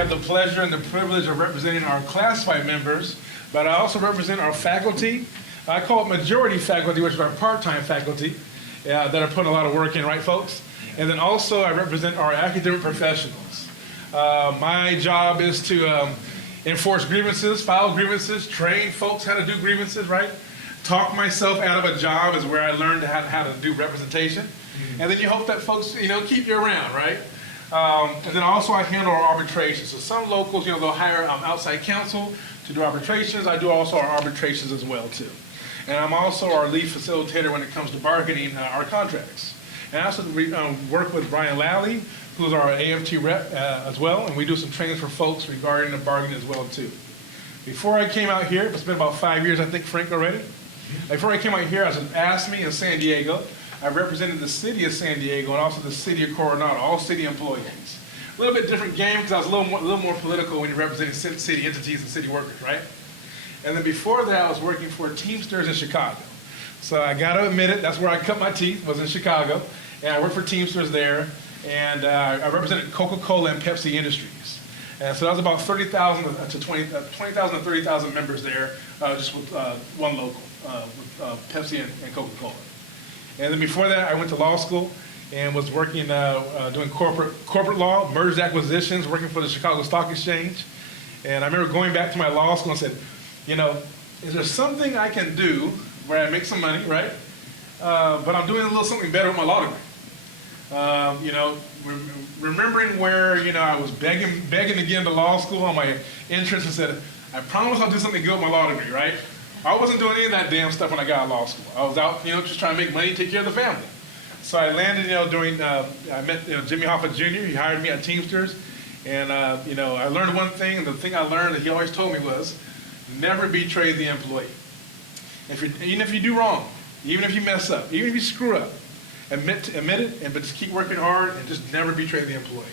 have the pleasure and the privilege of representing our classified members, but I also represent our faculty. I call it majority faculty, which is our part-time faculty that are putting a lot of work in, right, folks? And then also I represent our academic professionals. My job is to enforce grievances, file grievances, train folks how to do grievances, right? Talk myself out of a job is where I learned how to do representation. And then you hope that folks, keep you around, right? And then also I handle our arbitrations. So some locals, they'll hire outside counsel to do arbitrations. I do also our arbitrations as well, too. And I'm also our lead facilitator when it comes to bargaining our contracts. And I also work with Brian Lally, who's our AFT rep as well, and we do some trainings for folks regarding the bargaining as well, too. Before I came out here, it's been about 5 years, I think, Frank, already. Before I came out here, I was at ASME in San Diego. I represented the city of San Diego and also the city of Coronado, all city employees. A little bit different game because I was a little more political when you're representing city entities and city workers, right? And then before that, I was working for Teamsters in Chicago. So I got to admit it, that's where I cut my teeth, was in Chicago. And I worked for Teamsters there, and I represented Coca-Cola and Pepsi Industries. And so that was about 30,000 to 20,000 to 30,000 members there, just with one local, with Pepsi and Coca-Cola. And then before that, I went to law school and was working, doing corporate law, mergers and acquisitions, working for the Chicago Stock Exchange. And I remember going back to my law school and said, is there something I can do where I make some money, right? But I'm doing a little something better with my law degree. Remembering where, I was begging to get into law school on my entrance and said, I promise I'll do something good with my law degree, right? I wasn't doing any of that damn stuff when I got out of law school. I was out, just trying to make money and take care of the family. So I landed, I met, Jimmy Hoffa Jr. He hired me at Teamsters. And, I learned one thing, and the thing I learned that he always told me was, never betray the employee. Even if you do wrong, even if you mess up, even if you screw up, admit it, but just keep working hard and just never betray the employee.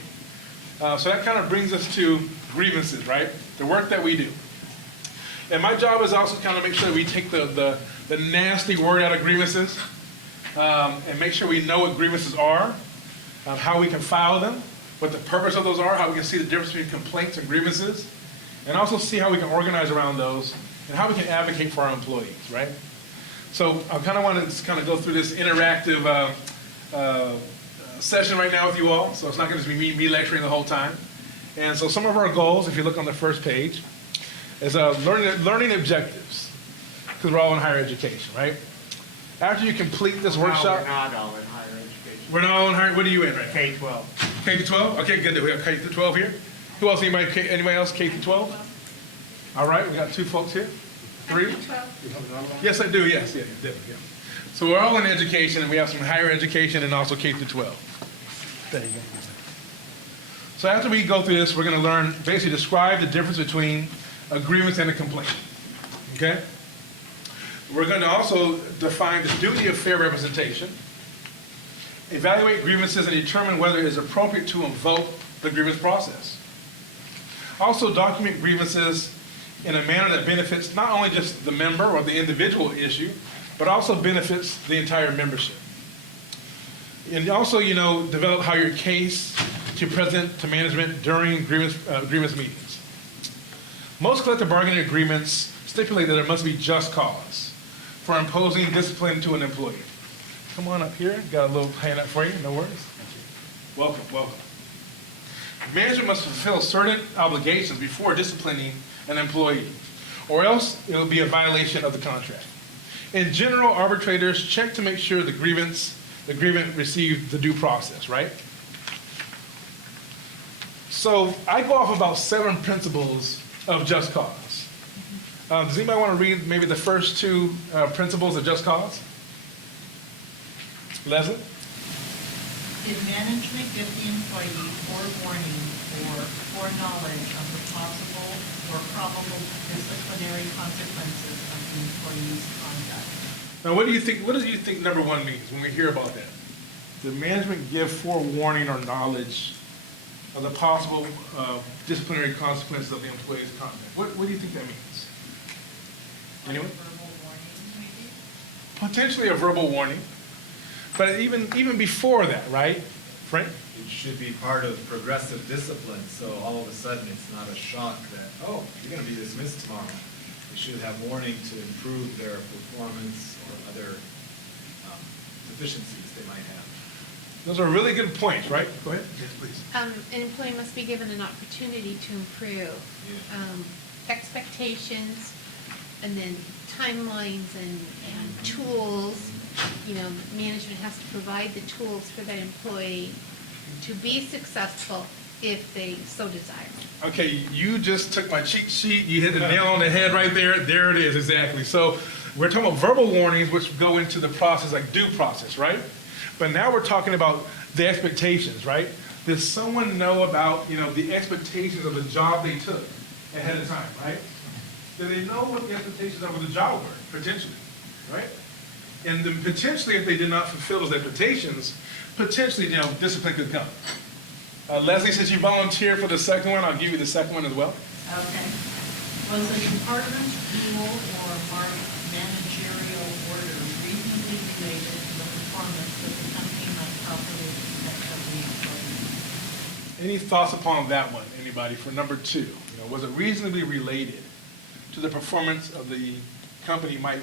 So that kind of brings us to grievances, right? The work that we do. And my job is also kind of make sure we take the nasty word out of grievances and make sure we know what grievances are, how we can file them, what the purpose of those are, how we can see the difference between complaints and grievances, and also see how we can organize around those and how we can advocate for our employees, right? So I kind of want to kind of go through this interactive session right now with you all, so it's not going to be me lecturing the whole time. And so some of our goals, if you look on the first page, is learning objectives, because we're all in higher education, right? After you complete this workshop... We're not all in higher education. We're not all in higher... What are you in right now? K-12. K-12? Okay, good. We have K-12 here. Who else? Anybody else K-12? All right, we got 2 folks here. 3? Yes, I do. Yes, yeah, definitely. Yeah. So we're all in education, and we have some higher education and also K-12. There you go. So after we go through this, we're going to learn, basically describe the difference between a grievance and a complaint, okay? We're going to also define the duty of fair representation, evaluate grievances and determine whether it is appropriate to invoke the grievance process. Also document grievances in a manner that benefits not only just the member or the individual issue, but also benefits the entire membership. And also, develop how your case to present to management during grievance meetings. Most collective bargaining agreements stipulate that there must be just cause for imposing discipline to an employee. Come on up here. Got a little handout for you. No worries. Welcome, welcome. Management must fulfill certain obligations before disciplining an employee, or else it will be a violation of the contract. In general, arbitrators check to make sure the grievant received the due process, right? So I go off about 7 principles of just cause. Does anybody want to read maybe the first 2 principles of just cause? Leslie? Did management give the employee forewarning or foreknowledge of the possible or probable disciplinary consequences of the employee's conduct? Now, what do you think number 1 means when we hear about that? Did management give forewarning or knowledge of the possible disciplinary consequences of the employee's conduct? What do you think that means? Anyone? Verbal warning, maybe? Potentially a verbal warning. But even before that, right? Frank? It should be part of progressive discipline, so all of a sudden it's not a shock that, oh, you're going to be dismissed tomorrow. They should have warning to improve their performance or other deficiencies they might have. Those are really good points, right? Go ahead. Yes, please. An employee must be given an opportunity to improve. Expectations, and then timelines and tools. You know, management has to provide the tools for that employee to be successful if they so desire. Okay, you just took my cheat sheet, you hit the nail on the head right there. There it is, exactly. So we're talking about verbal warnings, which go into the process, like due process, right? But now we're talking about the expectations, right? Does someone know about, the expectations of the job they took ahead of time, right? Do they know what the expectations of the job were, potentially, right? And then potentially, if they did not fulfill those expectations, potentially, discipline could come. Leslie, since you volunteered for the second one, I'll give you the second one as well. Okay. Was the department's rule or managerial order reasonably related to the performance that the company might properly expect of the employee? Any thoughts upon that one, anybody, for number 2? Was it reasonably related to the performance of the company might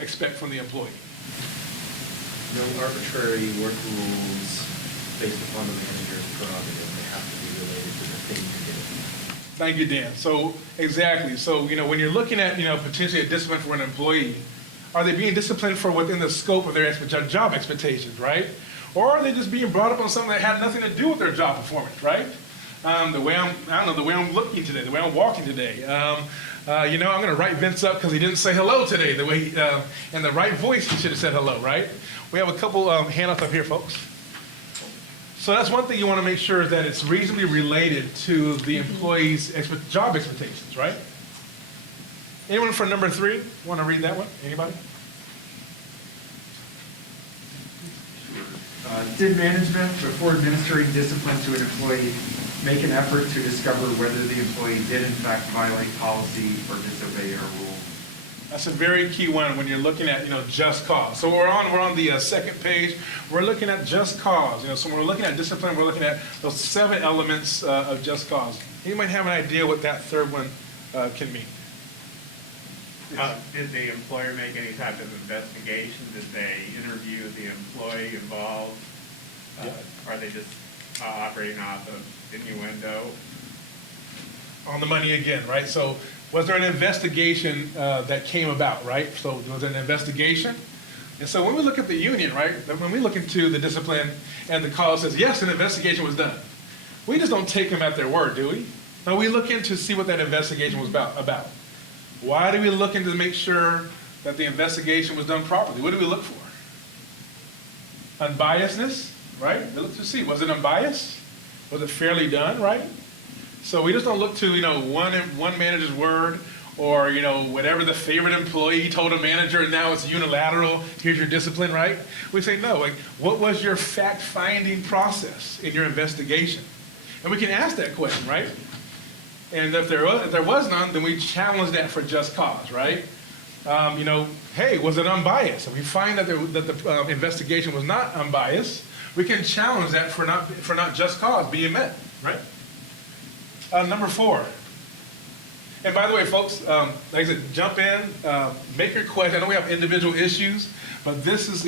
expect from the employee? No arbitrary work rules based upon the manager's prerogative. They have to be related to the thing you did. Thank you, Dan. So, exactly. So, when you're looking at, potentially a discipline for an employee, are they being disciplined for within the scope of their job expectations, right? Or are they just being brought up on something that had nothing to do with their job performance, right? The way I'm looking today, the way I'm walking today. I'm going to write Vince up because he didn't say hello today. The way in the right voice, he should have said hello, right? We have a couple handouts up here, folks. So that's one thing you want to make sure is that it's reasonably related to the employee's job expectations, right? Anyone for number 3 want to read that one? Anybody? Did management, before administering discipline to an employee, make an effort to discover whether the employee did in fact violate policy or disobey a rule? That's a very key one when you're looking at, just cause. So we're on the second page. We're looking at just cause. So when we're looking at discipline, we're looking at those 7 elements of just cause. Anybody have an idea what that third one can mean? Did the employer make any type of investigation? Did they interview the employee involved? Are they just operating off of innuendo? On the money again, right? So was there an investigation that came about, right? So was there an investigation? And so when we look at the union, right, when we look into the discipline and the cause says, yes, an investigation was done. We just don't take them at their word, do we? No, we look in to see what that investigation was about. Why do we look into to make sure that the investigation was done properly? What do we look for? Unbiasedness, right? We look to see, was it unbiased? Was it fairly done, right? So we just don't look to, one manager's word or, whatever the favorite employee told a manager and now it's unilateral, here's your discipline, right? We say, no, what was your fact-finding process in your investigation? And we can ask that question, right? And if there was none, then we challenge that for just cause, right? Hey, was it unbiased? If we find that the investigation was not unbiased, we can challenge that for not just cause being met, right? Number 4. And by the way, folks, like I said, jump in, make your question. I know we have individual issues, but this is,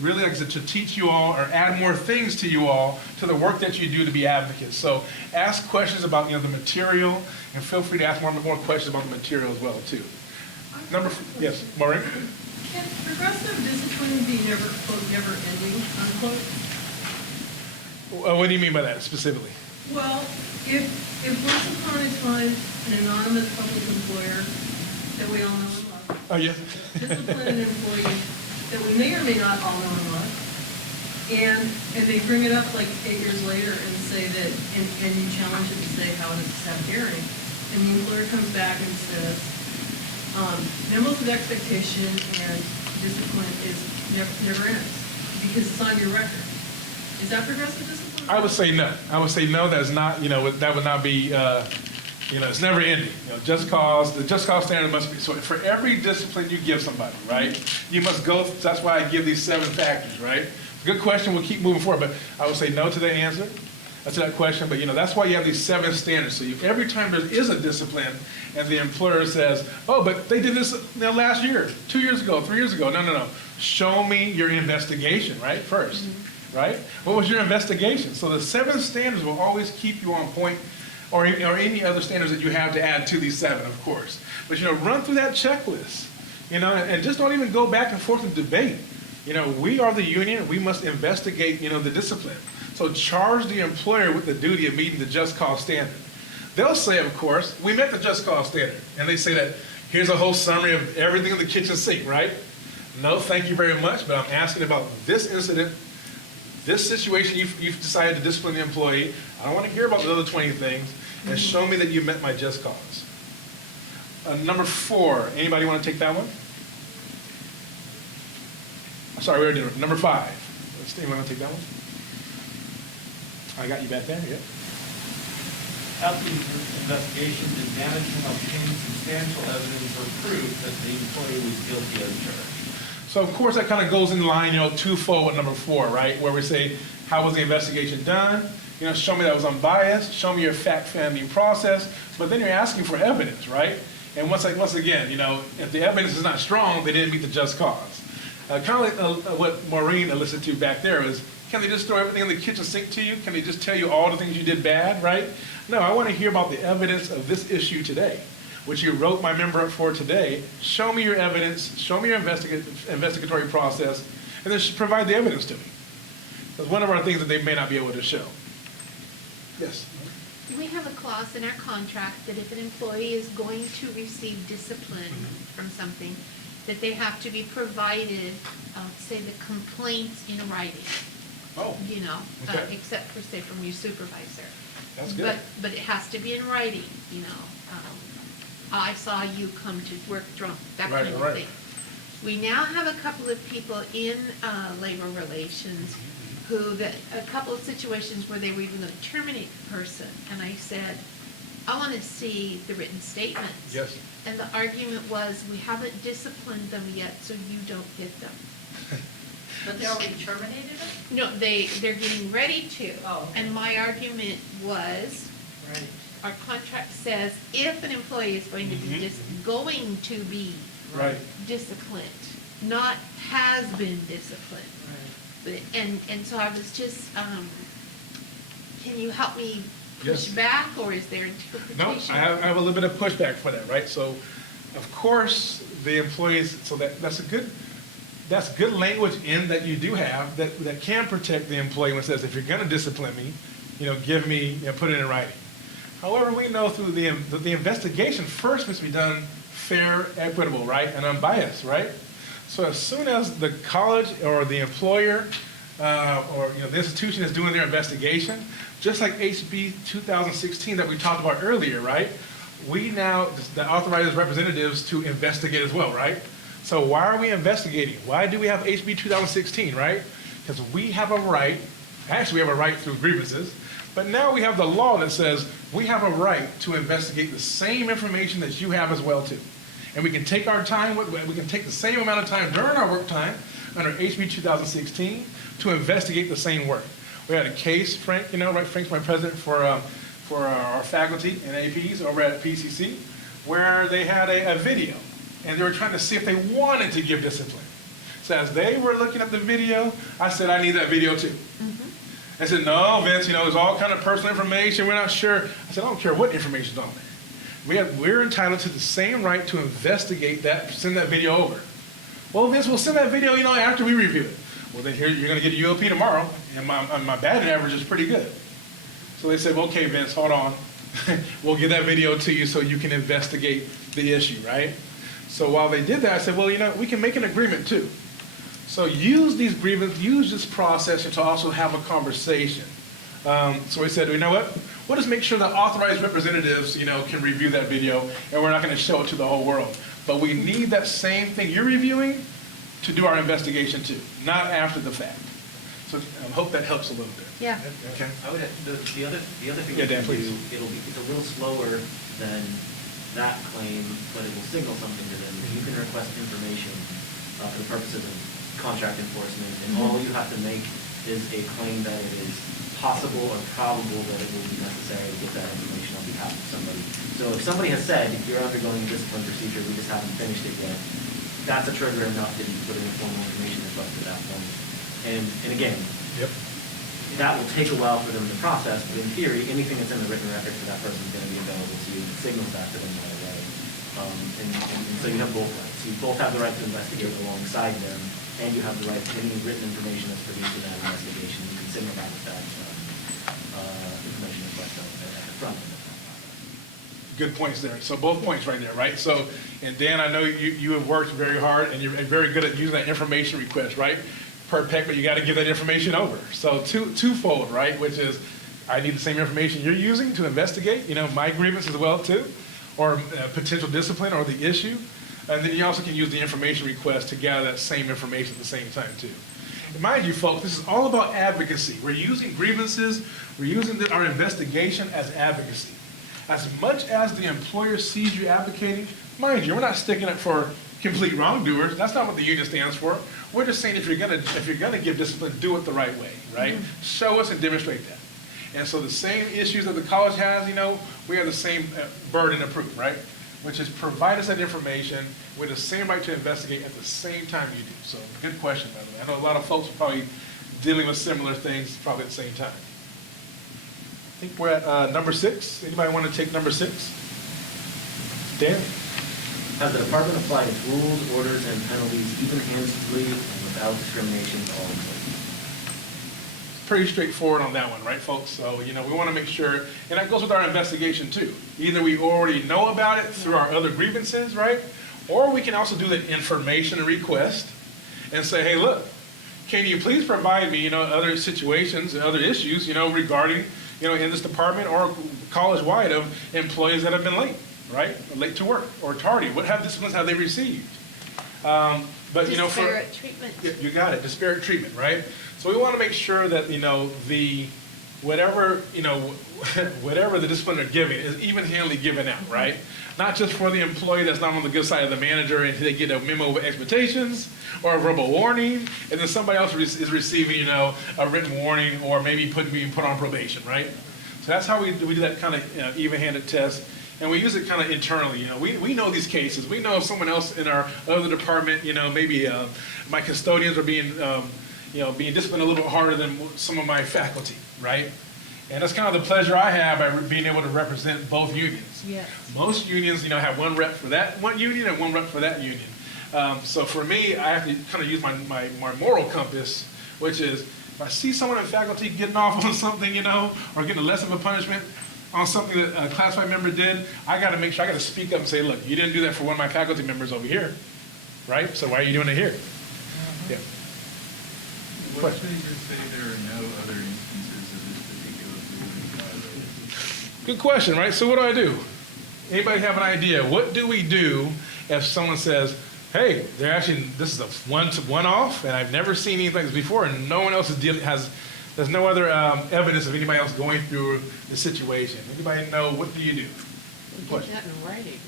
really, like I said, to teach you all or add more things to you all to the work that you do to be advocates. So ask questions about, the material, and feel free to ask more questions about the material as well, too. Yes, Maureen? Can progressive discipline be never, quote, never ending, unquote? What do you mean by that specifically? Well, if once upon a time an anonymous public employer that we all know and love Oh, yeah. discipline an employee that we may or may not all know and love, and they bring it up like 8 years later and say that, and you challenge it and say, how does this have bearing? And the employer comes back and says, memos of expectation and discipline is never ends because it's on your record. Is that progressive discipline? I would say no. I would say no, that's not, that would not be, it's never ending. Just cause, the just cause standard must be, so for every discipline you give somebody, right, you must go, that's why I give these 7 factors, right? Good question, we'll keep moving forward, but I would say no to that answer, to that question, but that's why you have these 7 standards. So every time there is a discipline and the employer says, oh, but they did this last year, 2 years ago, 3 years ago. No. Show me your investigation, right, first, right? What was your investigation? So the 7 standards will always keep you on point, or any other standards that you have to add to these 7, of course. But, run through that checklist, and just don't even go back and forth and debate. We are the union, we must investigate, the discipline. So charge the employer with the duty of meeting the just cause standard. They'll say, of course, we met the just cause standard. And they say that, here's a whole summary of everything in the kitchen sink, right? No, thank you very much, but I'm asking about this incident, this situation you've decided to discipline the employee. I don't want to hear about the other 20 things, and show me that you met my just cause. Number 4, anybody want to take that one? Sorry, we already did it. Number 5. Steve, want to take that one? I got you back there, yeah. After the investigation, did management obtain substantial evidence or proof that the employee was guilty of the charge? So of course that kind of goes in line, twofold with number 4, right? Where we say, how was the investigation done? Show me that it was unbiased. Show me your fact-finding process. But then you're asking for evidence, right? And once again, if the evidence is not strong, they didn't meet the just cause. Kind of like what Maureen elicited to back there is, can they just throw everything in the kitchen sink to you? Can they just tell you all the things you did bad, right? No, I want to hear about the evidence of this issue today, which you wrote my member up for today. Show me your evidence, show me your investigatory process, and then provide the evidence to me. That's one of our things that they may not be able to show. Yes? We have a clause in our contract that if an employee is going to receive discipline from something, that they have to be provided, say, the complaints in writing. Oh, okay. Except for, say, from your supervisor. That's good. But it has to be in writing, I saw you come to work drunk, that kind of thing. We now have a couple of people in labor relations a couple of situations where they were even going to terminate the person, and I said, I want to see the written statements. Yes. And the argument was, we haven't disciplined them yet, so you don't get them. But they already terminated it? No, they're getting ready to. Oh, okay. And my argument was, Right. our contract says if an employee is going to be Right. disciplined, not has been disciplined. Right. And so I was just, can you help me push Yes. back, or is there No, interpretation? I have a little bit of pushback for that, right? So, of course, the employees, so that's good language in that you do have that can protect the employee when it says, if you're gonna discipline me, give me, put it in writing. However, we know through the investigation first must be done fair, equitable, right, and unbiased, right? So as soon as the college or the employer or the institution is doing their investigation, just like HB 2016 that we talked about earlier, right? We now authorize representatives to investigate as well, right? So why are we investigating? Why do we have HB 2016, right? Because we have a right, actually we have a right through grievances, but now we have the law that says we have a right to investigate the same information that you have as well too. And we can take our time, we can take the same amount of time during our work time under HB 2016 to investigate the same work. We had a case, Frank, right? Frank's my president for our faculty and APs over at PCC, where they had a video, and they were trying to see if they wanted to give discipline. So as they were looking at the video, I said, I need that video too. I said, no, Vince, there's all kind of personal information. We're not sure. I said, I don't care what information's on there. We're entitled to the same right to investigate that, send that video over. Well, Vince, we'll send that video, after we review it. Well, then here, you're going to get a UOP tomorrow, and my batting average is pretty good. So they said, well, okay, Vince, hold on. We'll get that video to you so you can investigate the issue, right? So while they did that, I said, well, we can make an agreement too. So use these grievances, use this process to also have a conversation. So we said, you know what? We'll just make sure that authorized representatives, can review that video, and we're not going to show it to the whole world. But we need that same thing you're reviewing to do our investigation too, not after the fact. So I hope that helps a little bit. Yeah. Okay. I would, the other thing Yeah, we Dan, can please. do, it's a little slower than that claim, but it will signal something to them. You can request information for the purposes of contract enforcement, and all you have to make is a claim that it is possible or probable that it will be necessary to get that information on behalf of somebody. So if somebody has said, you're undergoing a discipline procedure, we just haven't finished it yet, that's a trigger enough that you put in a formal information request at that point. And again, Yep. that will take a while for them to process, but in theory, anything that's in the written record for that person is going to be available to you. It signals that to them right away. And so you have both rights. You both have the right to investigate alongside them, and you have the right to any written information that's produced in that investigation. You can signal that with that information request at the front of the process. Good points there. So both points right there, right? So, and Dan, I know you have worked very hard and you're very good at using that information request, right? Per peck, but you got to give that information over. So twofold, right? Which is, I need the same information you're using to investigate, my grievance as well too, or potential discipline or the issue. And then you also can use the information request to gather that same information at the same time too. And mind you, folks, this is all about advocacy. We're using grievances, we're using our investigation as advocacy. As much as the employer sees you advocating, mind you, we're not sticking up for complete wrongdoers. That's not what the union stands for. We're just saying if you're gonna give discipline, do it the right way, right? Mm-hmm. Show us and demonstrate that. And so the same issues that the college has, we have the same burden of proof, right? Which is provide us that information with the same right to investigate at the same time you do. So good question, by the way. I know a lot of folks are probably dealing with similar things probably at the same time. I think we're at number 6. Anybody want to take number 6? Dan? Has the department applied its rules, orders, and penalties even-handedly and without discrimination to all employees? Pretty straightforward on that one, right, folks? So, we want to make sure, and that goes with our investigation too. Either we already know about it through our other grievances, right? Or we can also do the information request and say, hey, look, can you please provide me, other situations, other issues, regarding, in this department or college-wide of employees that have been late, right? Late to work or tardy. What disciplines have they received? But, Disparate treatment. You got it, disparate treatment, right? So we want to make sure that, whatever the discipline they're giving is even-handedly given out, right? Not just for the employee that's not on the good side of the manager and they get a memo with expectations or a verbal warning, and then somebody else is receiving, a written warning or maybe being put on probation, right? So that's how we do that kind of even-handed test. And we use it kind of internally. We know these cases. We know if someone else in our other department, maybe my custodians are being disciplined a little bit harder than some of my faculty, right? And that's kind of the pleasure I have by being able to represent both unions. Yes. Most unions, have one rep for that one union and one rep for that union. So for me, I have to kind of use my moral compass, which is if I see someone in faculty getting off on something, or getting less of a punishment on something that a classified member did, I got to make sure, I got to speak up and say, look, you didn't do that for one of my faculty members over here, right? So why are you doing it here? Yeah. What made you say there are no other instances of this particular violation? Good question, right? So what do? Anybody have an idea? What do we do if someone says, hey, this is a one-off, and I've never seen anything like this before, and no one else there's no other evidence of anybody else going through the situation. Anybody know, what do you do? Get that in writing.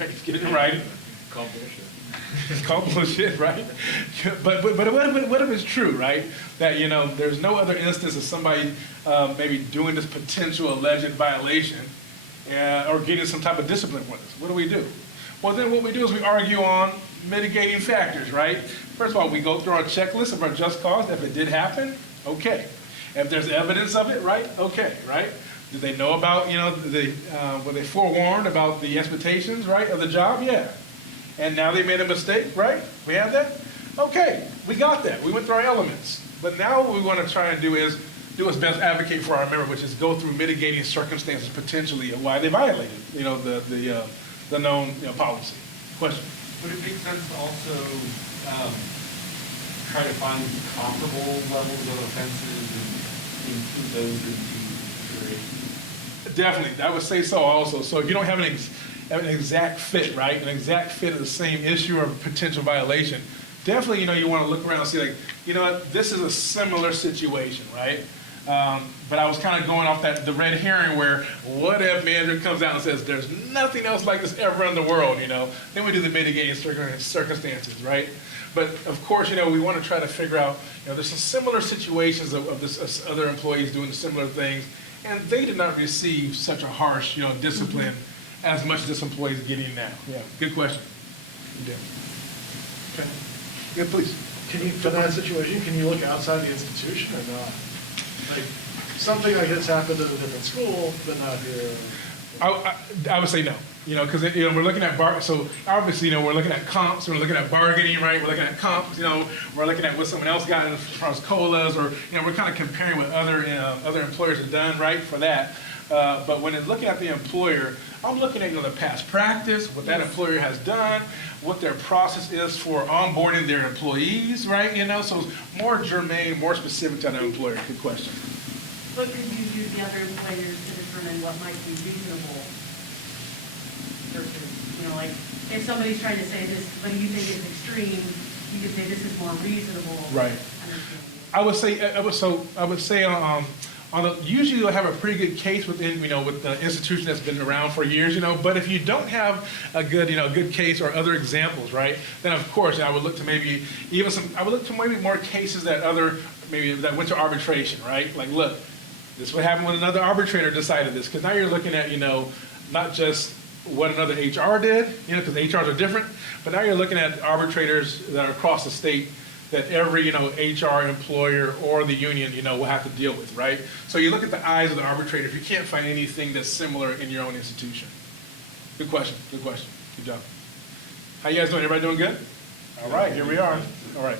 Right, get it in writing. Call bullshit. It's called bullshit, right? But what if it's true, right? That, there's no other instance of somebody maybe doing this potential alleged violation or getting some type of discipline with us. What do? Well, then what we do is we argue on mitigating factors, right? First of all, we go through our checklist of our just cause. If it did happen, okay. If there's evidence of it, right? Okay, right? Did they know about, were they forewarned about the expectations, right, of the job? Yeah. And now they made a mistake, right? We have that? Okay, we got that. We went through our elements. But now what we want to try and do is do what's best, advocate for our member, which is go through mitigating circumstances potentially of why they violated, the known policy. Question? Would it make sense to also try to find comparable levels of offenses and include those into consideration? Definitely, I would say so also. So if you don't have an exact fit, right? An exact fit of the same issue or potential violation, definitely, you want to look around and see, like, this is a similar situation, right? But I was kind of going off the red herring where what if manager comes out and says there's nothing else like this ever in the world, Then we do the mitigating circumstances, right? But of course, we want to try to figure out, there's some similar situations of this other employees doing similar things, and they did not receive such a harsh, discipline as much as this employee is getting now. Yeah, good question. Yeah. Okay. Yeah, please. Can you, for that situation, can you look outside the institution or not? Like, something like this happened at a different school, but not here. I would say no, because we're looking at so obviously, we're looking at comps, we're looking at bargaining, right? We're looking at comps, we're looking at what someone else got as far as COLAs, or, we're kind of comparing what other employers have done, right, for that. But when it's looking at the employer, I'm looking at, the past practice, what that employer has done, what their process is for onboarding their employees, right? So it's more germane, more specific to that employer. Good question. But could you use the other employers to determine what might be reasonable versus, like, if somebody's trying to say this, but you think it's extreme, you could say this is more reasonable. Right. I would say usually you'll have a pretty good case within, with the institution that's been around for years, but if you don't have a good, good case or other examples, right, then of course I would look to maybe more cases that that went to arbitration, right? Like, look, this is what happened when another arbitrator decided this, because now you're looking at, not just what another HR did, because HRs are different, but now you're looking at arbitrators that are across the state that every, HR employer or the union, will have to deal with, right? So you look at the eyes of the arbitrator if you can't find anything that's similar in your own institution. Good question, good question. Good job. How you guys doing? Everybody doing good? All right, here we are. All right.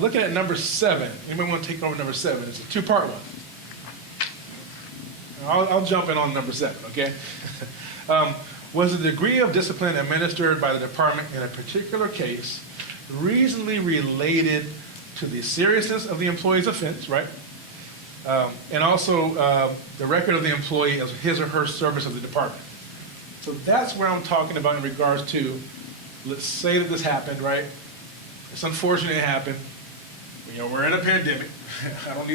Looking at number 7. Anybody want to take over number 7? It's a two-part one. I'll jump in on number 7, okay? Was the degree of discipline administered by the department in a particular case reasonably related to the seriousness of the employee's offense, right? And also the record of the employee as his or her service of the department. So that's where I'm talking about in regards to, let's say that this happened, right? It's unfortunate it happened. We're in a pandemic. I don't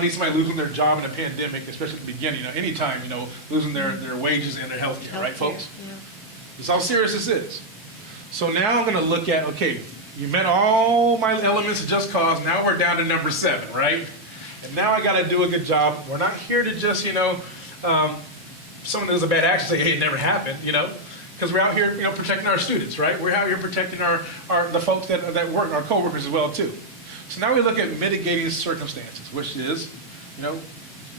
need somebody losing their job in a pandemic, especially at the beginning, anytime, losing their wages and their health care, right, folks? Yeah. That's how serious this is. So now I'm going to look at, okay, you met all my elements of just cause. Now we're down to number 7, right? And now I got to do a good job. We're not here to just, someone does a bad action, say, hey, it never happened, because we're out here, protecting our students, right? We're out here protecting the folks that work, our coworkers as well too. So now we look at mitigating circumstances, which is,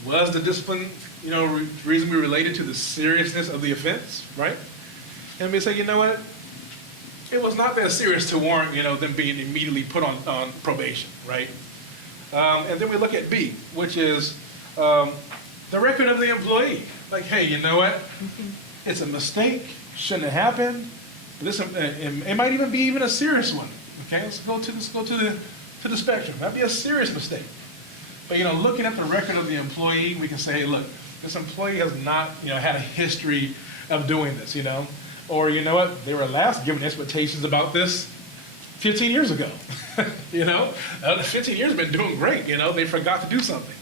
was the discipline, reasonably related to the seriousness of the offense, right? And we say, you know what? It was not that serious to warrant, them being immediately put on probation, right? And then we look at B, which is the record of the employee. Like, hey, you know what? It's a mistake, shouldn't have happened. It might even be a serious one. Okay, let's go to the spectrum. That'd be a serious mistake. But looking at the record of the employee, we can say, hey, look, this employee has not, had a history of doing this, Or you know what, they were last given expectations about this 15 years ago. 15 years have been doing great, they forgot to do something.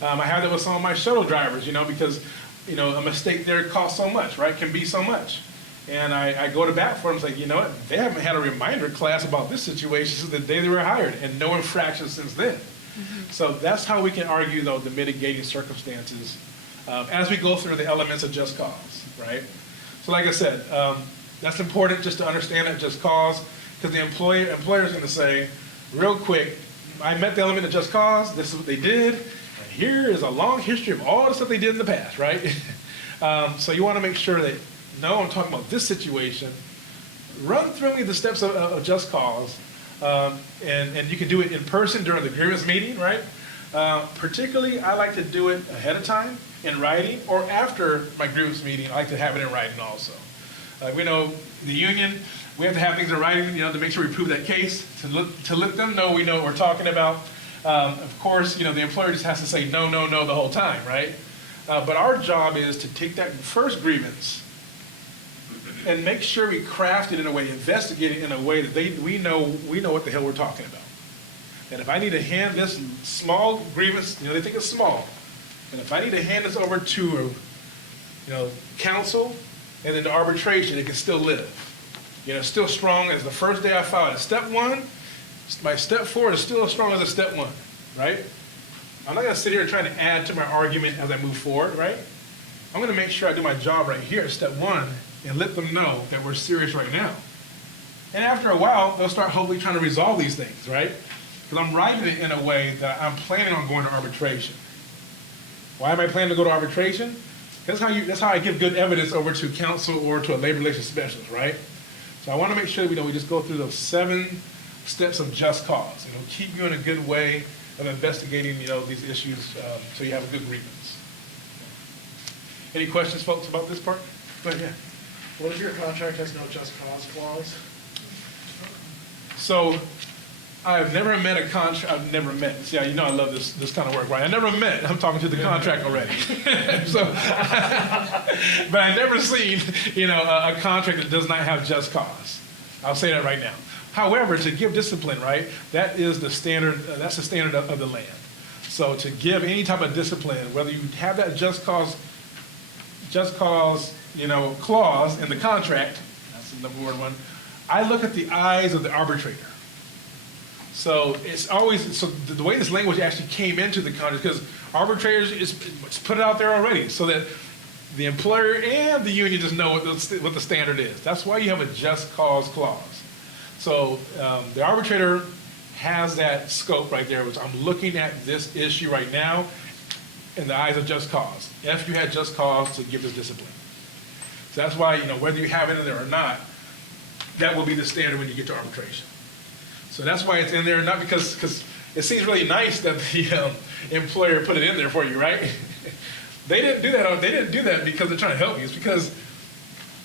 I have that with some of my shuttle drivers, because, a mistake there costs so much, right, can be so much. And I go to bat for them, like, you know what, they haven't had a reminder class about this situation since the day they were hired, and no infractions since then. So that's how we can argue, though, the mitigating circumstances as we go through the elements of just cause, right? So like I said, that's important just to understand that just cause, because the employer is going to say, real quick, I met the element of just cause, this is what they did, and here is a long history of all the stuff they did in the past, right? So you want to make sure that, no, I'm talking about this situation, run through me the steps of just cause, and you can do it in person during the grievance meeting, right? Particularly, I like to do it ahead of time in writing, or after my grievance meeting, I like to have it in writing also. We know the union, we have to have things in writing, to make sure we prove that case, to let them know we know what we're talking about. Of course, the employer just has to say no, no, no the whole time, right? But our job is to take that first grievance and make sure we craft it in a way, investigate it in a way that we know what the hell we're talking about. And if I need to hand this small grievance, they think it's small, and if I need to hand this over to, counsel and then to arbitration, it can still live. You know, it's still strong as the first day I filed at step 1. My step 4 is still as strong as a step 1, right? I'm not gonna sit here and try to add to my argument as I move forward, right? I'm gonna make sure I do my job right here at step 1 and let them know that we're serious right now. And after a while, they'll start hopefully trying to resolve these things, right? Because I'm writing it in a way that I'm planning on going to arbitration. Why am I planning to go to arbitration? That's how I give good evidence over to counsel or to a labor relations specialist, right? So I want to make sure we just go through those 7 steps of just cause. Keep you in a good way of investigating, these issues so you have a good grievance. Any questions, folks, about this part? But yeah. What if your contract has no just cause clause? So I've never met a contract. I've never met. See, I love this kind of work, right? I never met. I'm talking to the contract already. So, but I've never seen, a contract that does not have just cause. I'll say that right now. However, to give discipline, right? That is the standard. That's the standard of the land. So to give any type of discipline, whether you have that just cause, clause in the contract. That's the number one. I look at the eyes of the arbitrator. So it's always, the way this language actually came into the contract, because arbitrators it's put it out there already so that the employer and the union just know what the standard is. That's why you have a just cause clause. So the arbitrator has that scope right there, which I'm looking at this issue right now in the eyes of just cause. If you had just cause to give this discipline. So that's why, whether you have it in there or not, that will be the standard when you get to arbitration. So that's why it's in there, not because it seems really nice that the employer put it in there for you, right? They didn't do that. They didn't do that because they're trying to help you. It's because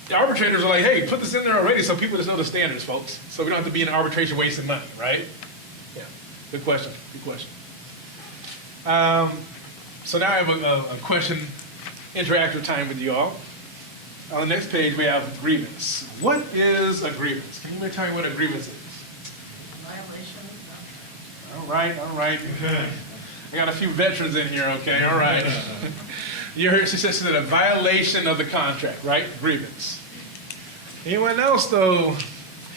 the arbitrators are like, hey, put this in there already so people just know the standards, folks. So we don't have to be in arbitration wasting money, right? Yeah, good question, good question. So now I have a question, interactive time with you all. On the next page, we have grievance. What is a grievance? Can you tell me what a grievance is? Violation of All right, all right. I got a few veterans in here, okay, all right. You heard she says that a violation of the contract, right? Grievance. Anyone else, though,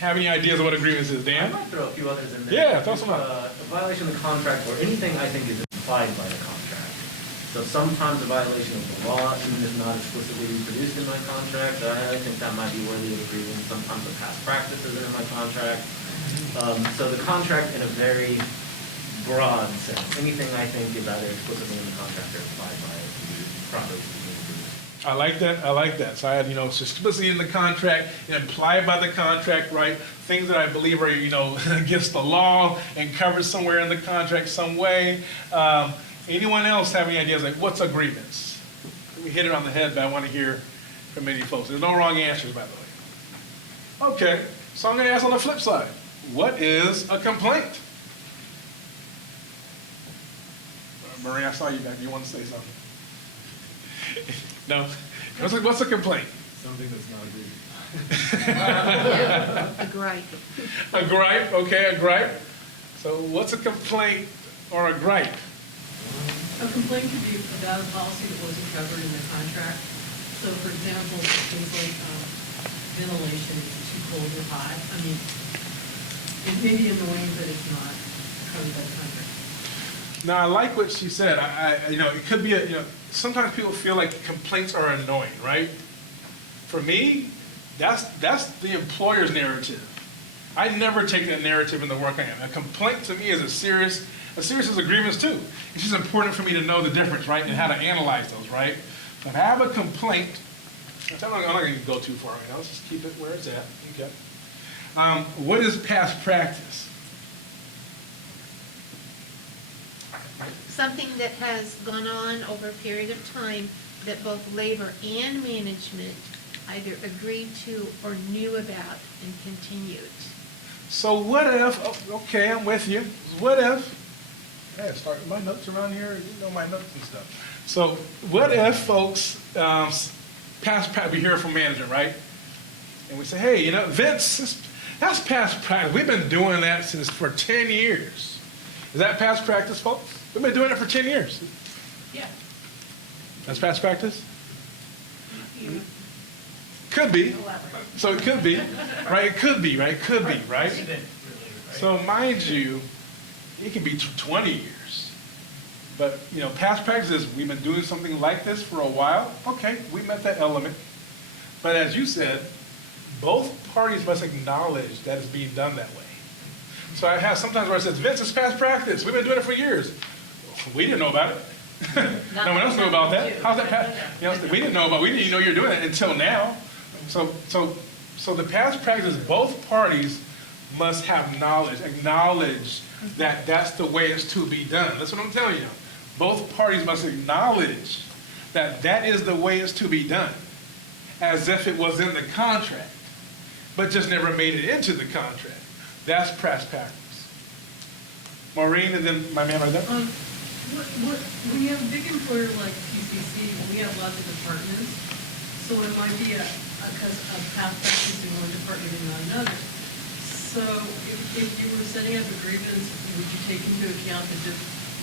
have any ideas of what a grievance is, Dan? I might throw a few others in there. Yeah, throw some out. A violation of the contract or anything I think is implied by the contract. So sometimes a violation of the law, even if not explicitly reproduced in my contract, I think that might be worthy of a grievance. Sometimes the past practice isn't in my contract. So the contract in a very broad sense, anything I think is either explicitly in the contract or implied by it, properly. I like that. I like that. So I had, explicitly in the contract, implied by the contract, right? Things that I believe are, against the law and covered somewhere in the contract some way. Anyone else have any ideas? Like, what's a grievance? We hit it on the head, but I want to hear from many folks. There's no wrong answers, by the way. Okay, so I'm going to ask on the flip side. What is a complaint? Marie, I saw you back. You want to say something? No? What's a complaint? Something that's not agreed. A gripe. A gripe, okay, a gripe. So what's a complaint or a gripe? A complaint could be about a policy that wasn't covered in the contract. So for example, things like ventilation is too cold or hot. I mean, it may be in the way, but it's not covered by the contract. Now, I like what she said. It could be sometimes people feel like complaints are annoying, right? For me, that's the employer's narrative. I never take that narrative in the work I am. A complaint to me is as serious as a grievance too. It's just important for me to know the difference, right, and how to analyze those, right? So if I have a complaint, I'm not going to go too far right now. Let's just keep it where it's at. Okay. What is past practice? Something that has gone on over a period of time that both labor and management either agreed to or knew about and continued. So what if, okay, I'm with you. What if, I start my notes around here, my notes and stuff. So what if folks, past practice, we hear from management, right? And we say, hey, Vince, that's past practice. We've been doing that for 10 years. Is that past practice, folks? We've been doing it for 10 years. Yeah. That's past practice? Could be. So it could be, right? It could be, right? It could be, right? Precedent, really, right? So mind you, it could be 20 years. But, you know, past practice is we've been doing something like this for a while. Okay, we met that element. But as you said, both parties must acknowledge that it's being done that way. So I have sometimes where it says, Vince, it's past practice. We've been doing it for years. We didn't know about it. No one else knew about that. How's that past? You know, we didn't know about. We didn't even know you're doing it until now. So the past practice, both parties must have knowledge, acknowledge that that's the way it's to be done. That's what I'm telling you. Both parties must acknowledge that that is the way it's to be done, as if it was in the contract, but just never made it into the contract. That's past practice. Maureen, and then my man right there. When you have a big employer like PCC, we have lots of departments, so it might be a past practice in one department and not another. So if you were setting up a grievance, would you take into account the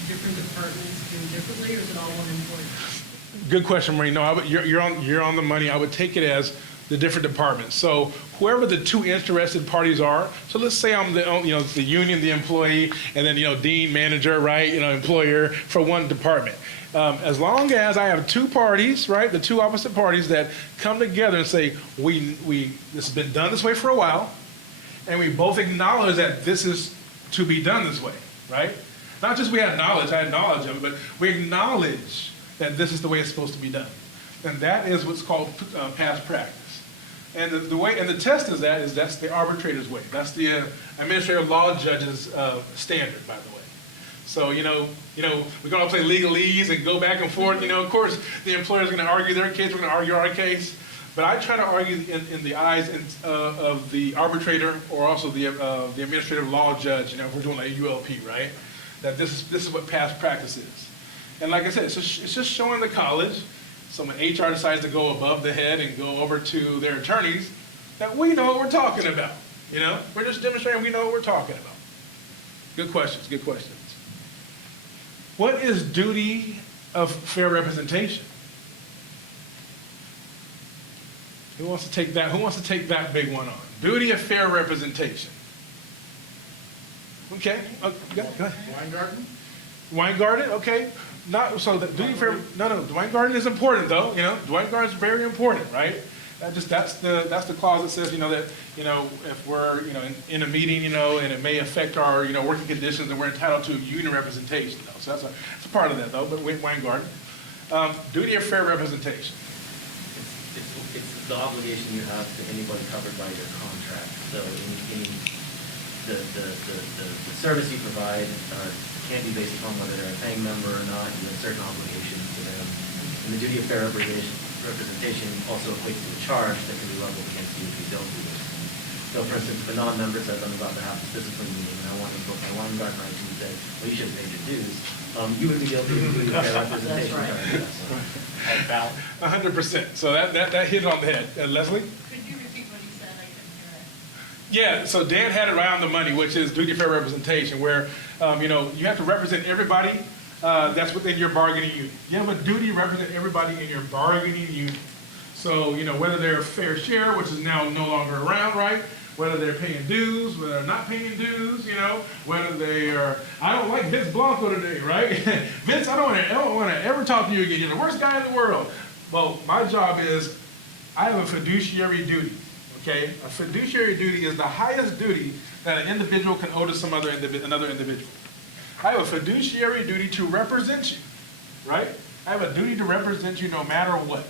different departments doing differently, or is it all one employer? Good question, Maureen. No, you're on the money. I would take it as the different departments. So whoever the two interested parties are. So let's say I'm the union, the employee, and then dean, manager, right? Employer for one department. As long as I have two parties, right, the two opposite parties that come together and say this has been done this way for a while, and we both acknowledge that this is to be done this way, right? Not just I had knowledge of it, but we acknowledge that this is the way it's supposed to be done. And that is what's called past practice. And the test is that's the arbitrator's way. That's the administrative law judge's standard, by the way. So, we're going to play legalese and go back and forth. Of course, the employer's going to argue their case, we're going to argue our case. But I try to argue in the eyes of the arbitrator or also the administrative law judge, if we're doing like ULP, right? That this is what past practice is. And like I said, it's just showing the college. So when HR decides to go above the head and go over to their attorneys, that we know what we're talking about. We're just demonstrating we know what we're talking about. Good questions, good questions. What is duty of fair representation? Who wants to take that? Who wants to take that big one on? Duty of fair representation. Okay, go ahead. Weingarten? Weingarten, okay. Weingarten is important though. Weingarten is very important, right? That's the clause that says that if we're in a meeting and it may affect our working conditions and we're entitled to union representation though. So that's a part of that though. But Weingarten, duty of fair representation. It's the obligation you have to anybody covered by your contract. So the service you provide can be based upon whether they're a paying member or not. You have certain obligations to them. And the duty of fair representation also equates to a charge that can be leveled against you if you don't do this. So for instance, if a non-member says, I'm about to have this discipline meeting and I want to book my Weingarten right, and you say, well, you should have paid your dues, you would be guilty of duty of fair representation. That's right. 100%. So that hit it on the head. Leslie? Could you repeat what he said? I couldn't hear it. Yeah, so Dan had it right on the money, which is duty of fair representation, where you have to represent everybody that's within your bargaining unit. You have a duty to represent everybody in your bargaining unit. So, whether they're fair share, which is now no longer around, right? Whether they're paying dues, whether they're not paying dues, whether they are, I don't like Vince Blanco today, right? Vince, I don't want to ever talk to you again. You're the worst guy in the world. Well, my job is, I have a fiduciary duty, okay? A fiduciary duty is the highest duty that an individual can owe to another individual. I have a fiduciary duty to represent you, right? I have a duty to represent you no matter what.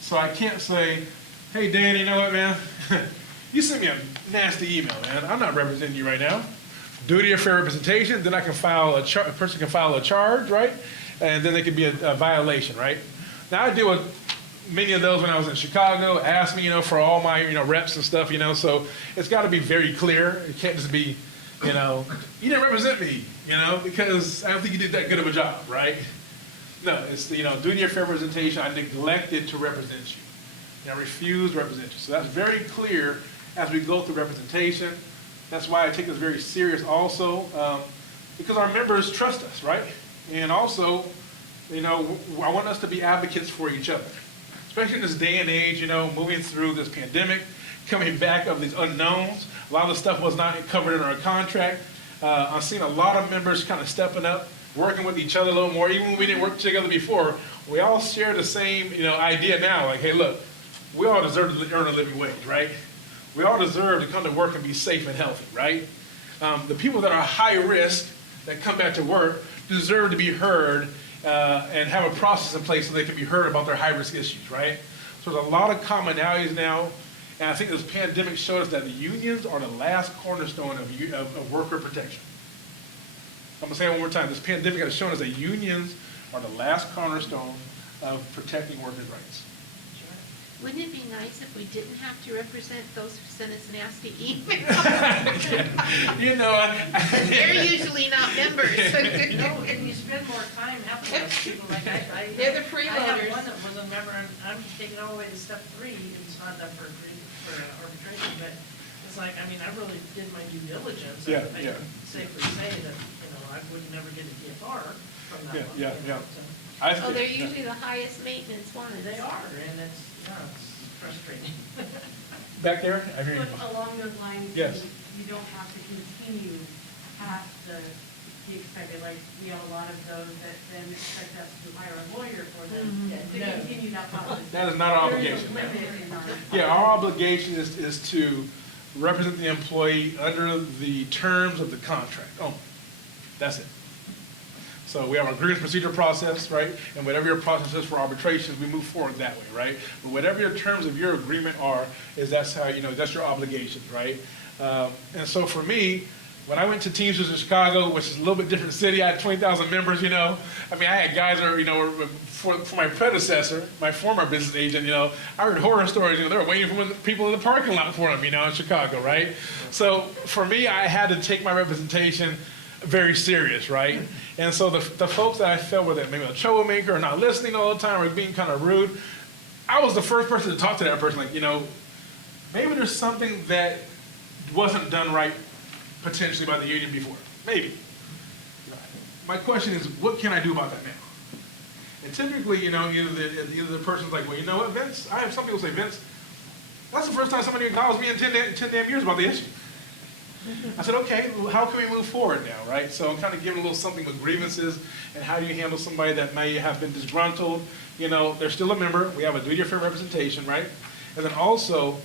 So I can't say, hey, Dan, you know what, man? You sent me a nasty email, man. I'm not representing you right now. Duty of fair representation, then I can file a person can file a charge, right? And then there could be a violation, right? Now I deal with many of those when I was in Chicago. Asked me, for all my, reps and stuff, so it's got to be very clear. It can't just be, you didn't represent me, because I don't think you did that good of a job, right? No, it's the, duty of fair representation. I neglected to represent you. I refuse to represent you. So that's very clear as we go through representation. That's why I take this very serious also, because our members trust us, right? And also, I want us to be advocates for each other. especially in this day and age, moving through this pandemic, coming back of these unknowns. A lot of the stuff was not covered in our contract. I've seen a lot of members kind of stepping up, working with each other a little more. Even when we didn't work together before, we all share the same, idea now. Like, hey, look, we all deserve to earn a living wage, right? We all deserve to come to work and be safe and healthy, right? The people that are high risk that come back to work deserve to be heard and have a process in place so they can be heard about their high risk issues, right? So there's a lot of commonalities now, and I think this pandemic showed us that the unions are the last cornerstone of worker protection. I'm gonna say it one more time. This pandemic has shown us that unions are the last cornerstone of protecting workers' rights. Wouldn't it be nice if we didn't have to represent those who sent us nasty emails? They're usually not members. No, and you spend more time helping those people, like I. They're the I freeloaders. have one that was a member, and I'm taking all the way to step 3, it's not up for arbitration, but it's like, I mean, I really did my due diligence. Yeah, I yeah. can safely say that, I would never get a TFR from that one. Yeah, you know, yeah. so. Oh, they're usually the highest maintenance ones. They are, and it's frustrating. Back there, I hear you. But along those lines, Yes. you don't have to continue past the expected, like, we have a lot of those that then expect us to hire a lawyer for them to No. continue that process. That is not our There is a obligation. limit in our. Yeah, our obligation is to represent the employee under the terms of the contract only. That's it. So we have our grievance procedure process, right? And whatever your process is for arbitration, we move forward that way, right? But whatever your terms of your agreement are, that's how, that's your obligations, right? And so for me, when I went to Teamsters in Chicago, which is a little bit different city, I had 20,000 members, I mean, I had guys that were, for my predecessor, my former business agent, I heard horror stories, they were waiting for people in the parking lot for them, in Chicago, right? So for me, I had to take my representation very serious, right? And so the folks that I felt were that maybe a troublemaker or not listening all the time or being kind of rude, I was the first person to talk to that person, like, maybe there's something that wasn't done right potentially by the union before. Maybe. My question is, what can I do about that now? And typically, either the person's like, well, you know what, Vince? I have some people say, Vince, that's the first time somebody acknowledged me in 10 damn years about the issue. I said, okay, well, how can we move forward now, right? So I'm kind of giving a little something with grievances and how do you handle somebody that may have been disgruntled. They're still a member. We have a duty of fair representation, right? And then also,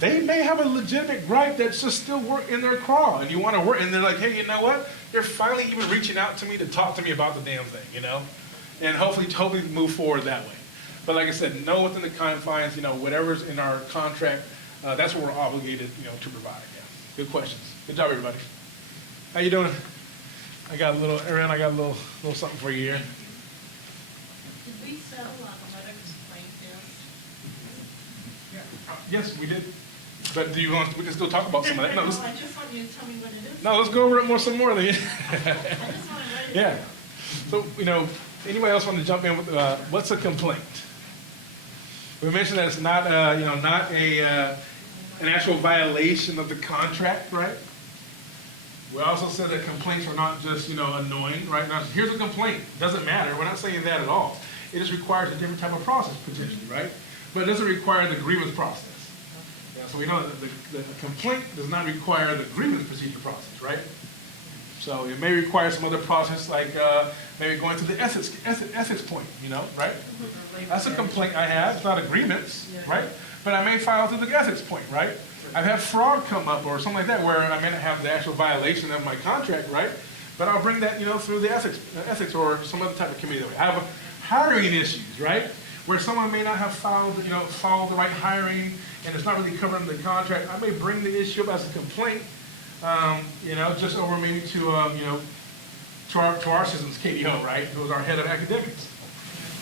they may have a legitimate gripe that's just still in their craw, and you want to work, and they're like, hey, you know what? They're finally even reaching out to me to talk to me about the damn thing, And hopefully move forward that way. But like I said, know within the confines, whatever's in our contract, that's what we're obligated, to provide. Yeah. Good questions. Good job, everybody. How you doing? Aaron, I got a little something for you here. Did we settle on a letter complaint there? Yes, we did. But we can still talk about some of that. No, I just want you to tell me what it is. no, let's go over it some more then. I just want to write it Yeah. down. So, anybody else want to jump in with, what's a complaint? We mentioned that it's not, not an actual violation of the contract, right? We also said that complaints are not just, annoying, right? Now, here's a complaint. Doesn't matter. We're not saying that at all. It just requires a different type of process, potentially, right? But it doesn't require the grievance process. Yeah, so we know that the complaint does not require the grievance procedure process, right? So it may require some other process, like maybe going to the ethics point, right? That's a complaint I have. It's not a grievance, right? But I may file through the ethics point, right? I've had fraud come up or something like that where I may not have the actual violation of my contract, right? But I'll bring that, through the ethics or some other type of committee. I have hiring issues, right? Where someone may not have followed the right hiring and it's not really covered under the contract. I may bring the issue up as a complaint, just over maybe to our systems, KDO, right? Who's our head of academics.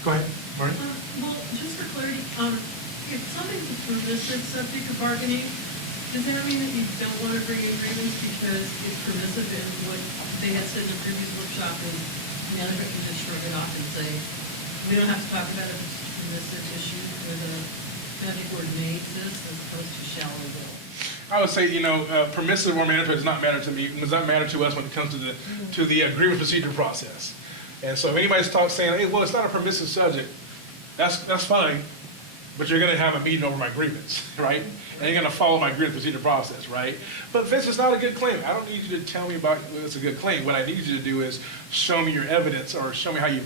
Go ahead, Marty. Well, just for clarity, if something's a permissive subject of bargaining, does that mean that you don't want to bring in grievance because it's permissive, and what they had said in the previous workshop is management can just shrug it off and say, we don't have to talk about it if it's a permissive issue, or the magic word may exist as opposed to shall or will? I would say, permissive or mandatory does not matter to me. It does not matter to us when it comes to the grievance procedure process. And so if anybody's saying, hey, well, it's not a permissive subject, that's fine. but you're gonna have a meeting over my grievance, right? And you're gonna follow my grievance procedure process, right? But Vince, it's not a good claim. I don't need you to tell me about whether it's a good claim. What I need you to do is show me your evidence, or show me how you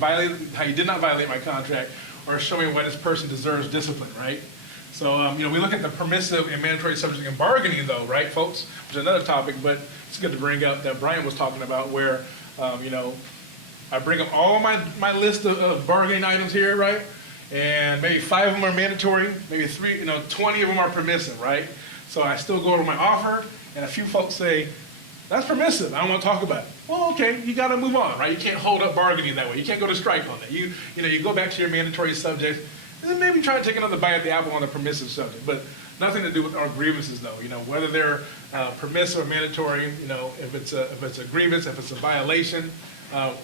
did not violate my contract, or show me why this person deserves discipline, right? So, we look at the permissive and mandatory subject in bargaining though, right, folks? Which is another topic, but it's good to bring up that Brian was talking about where, I bring up all my list of bargaining items here, right? And maybe 5 of them are mandatory, maybe 20 of them are permissive, right? So I still go over my offer, and a few folks say, that's permissive, I don't want to talk about it. Well, okay, you got to move on, right? You can't hold up bargaining that way. You can't go to strike on that. You go back to your mandatory subjects, and then maybe try to take another bite at the apple on the permissive subject, but nothing to do with our grievances, though. Whether they're permissive or mandatory, if it's a grievance, if it's a violation,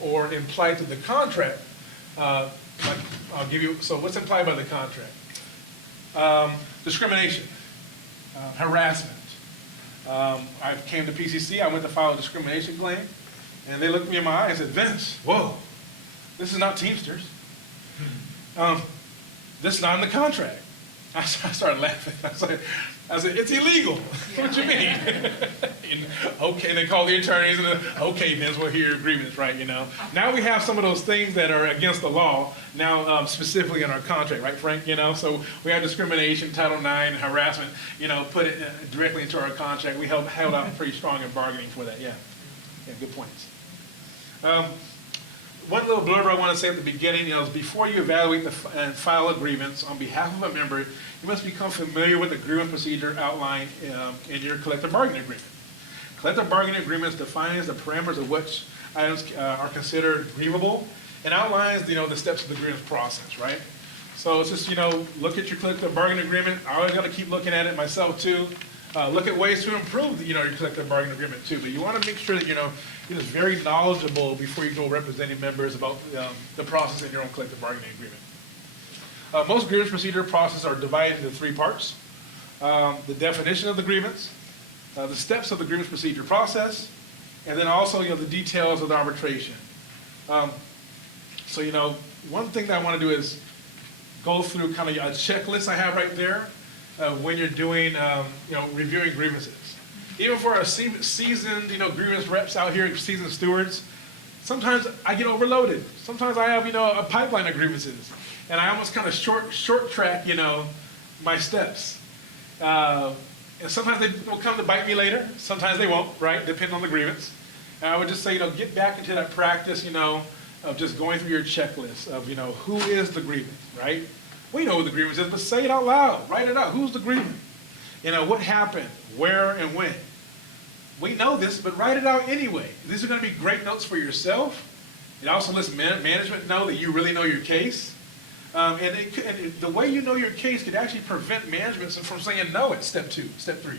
or implied to the contract. I'll give you. So, what's implied by the contract? Discrimination, harassment. I came to PCC. I went to file a discrimination claim, and they looked me in my eye and said, "Vince, whoa, this is not Teamsters. This is not in the contract." I started laughing. I said, it's illegal. What you mean? Okay, and they call the attorneys, and okay, Vince, we'll hear your grievance, right? Now we have some of those things that are against the law, now specifically in our contract, right, Frank? So we have discrimination, Title IX, harassment, put it directly into our contract. We held out pretty strong in bargaining for that, yeah. Yeah, good points. One little blurb I want to say at the beginning is before you evaluate and file a grievance on behalf of a member, you must become familiar with the grievance procedure outlined in your collective bargaining agreement. Collective bargaining agreements defines the parameters of which items are considered grievable and outlines the steps of the grievance process, right? So it's just, look at your collective bargaining agreement. I always got to keep looking at it myself too. Look at ways to improve your collective bargaining agreement too, but you want to make sure that you're just very knowledgeable before you go representing members about the process in your own collective bargaining agreement. Most grievance procedure processes are divided into 3 parts. The definition of the grievance, the steps of the grievance procedure process, and then also the details of the arbitration. So one thing that I want to do is go through kind of a checklist I have right there when you're doing reviewing grievances. Even for our seasoned grievance reps out here, seasoned stewards, sometimes I get overloaded. Sometimes I have a pipeline of grievances, and I almost kind of short track my steps. And sometimes they will come to bite me later. Sometimes they won't, right? Depending on the grievance. And I would just say get back into that practice of just going through your checklist of who is the grievance, right? We know who the grievance is, but say it out loud. Write it out. Who's the grievance? What happened, where, and when. We know this, but write it out anyway. These are going to be great notes for yourself. It also lets management know that you really know your case. And the way you know your case could actually prevent management from saying no at step 2, step 3.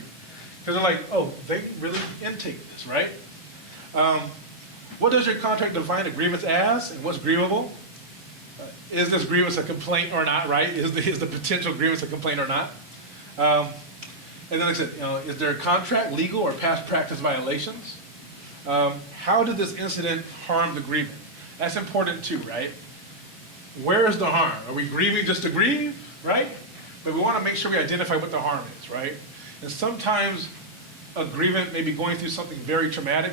Because they're like, oh, they really intake this, right? What does your contract define a grievance as, and what's grievable? Is this grievance a complaint or not, right? Is the potential grievance a complaint or not? And then like I said, is there a contract, legal, or past practice violations? How did this incident harm the grievant? That's important too, right? Where is the harm? Are we grieving just to grieve, right? But we want to make sure we identify what the harm is, right? And sometimes a grievant may be going through something very traumatic,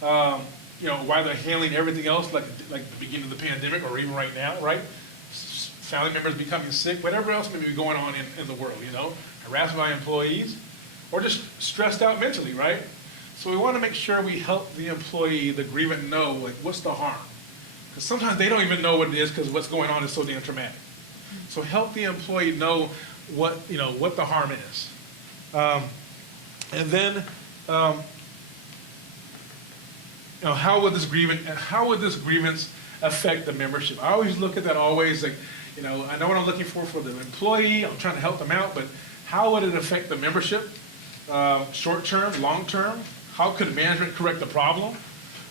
while they're handling everything else, like the beginning of the pandemic or even right now, right? Family members becoming sick, whatever else may be going on in the world, harassed by employees, or just stressed out mentally, right? So we want to make sure we help the employee, the grievant, know what's the harm. Because sometimes they don't even know what it is because what's going on is so damn traumatic. So help the employee know what the harm is. And then how would this grievance affect the membership? I always look at that always like, I know what I'm looking for the employee, I'm trying to help them out, but how would it affect the membership? Short term, long term? How could management correct the problem?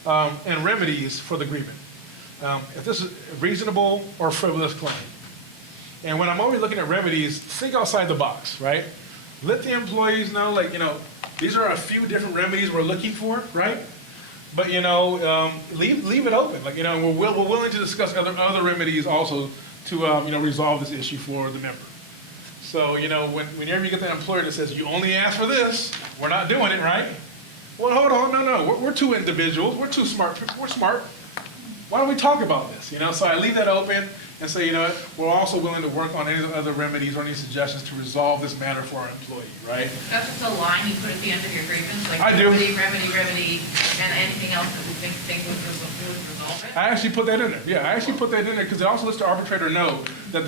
And remedies for the grievant. If this is a reasonable or frivolous claim. And when I'm always looking at remedies, think outside the box, right? Let the employees know, these are a few different remedies we're looking for, right? But leave it open. We're willing to discuss other remedies also to resolve this issue for the member. So, whenever you get that employer that says, you only asked for this, we're not doing it, right? Well, hold on, no, we're two individuals, we're too smart, we're smart. Why don't we talk about this? So I leave that open and say, we're also willing to work on any other remedies or any suggestions to resolve this matter for our employee, right? That's just a line you put at the end of your grievance, like I do. remedy, and anything else that we think would resolve it? I actually put that in there. Yeah, I actually put that in there because it also lets the arbitrator know that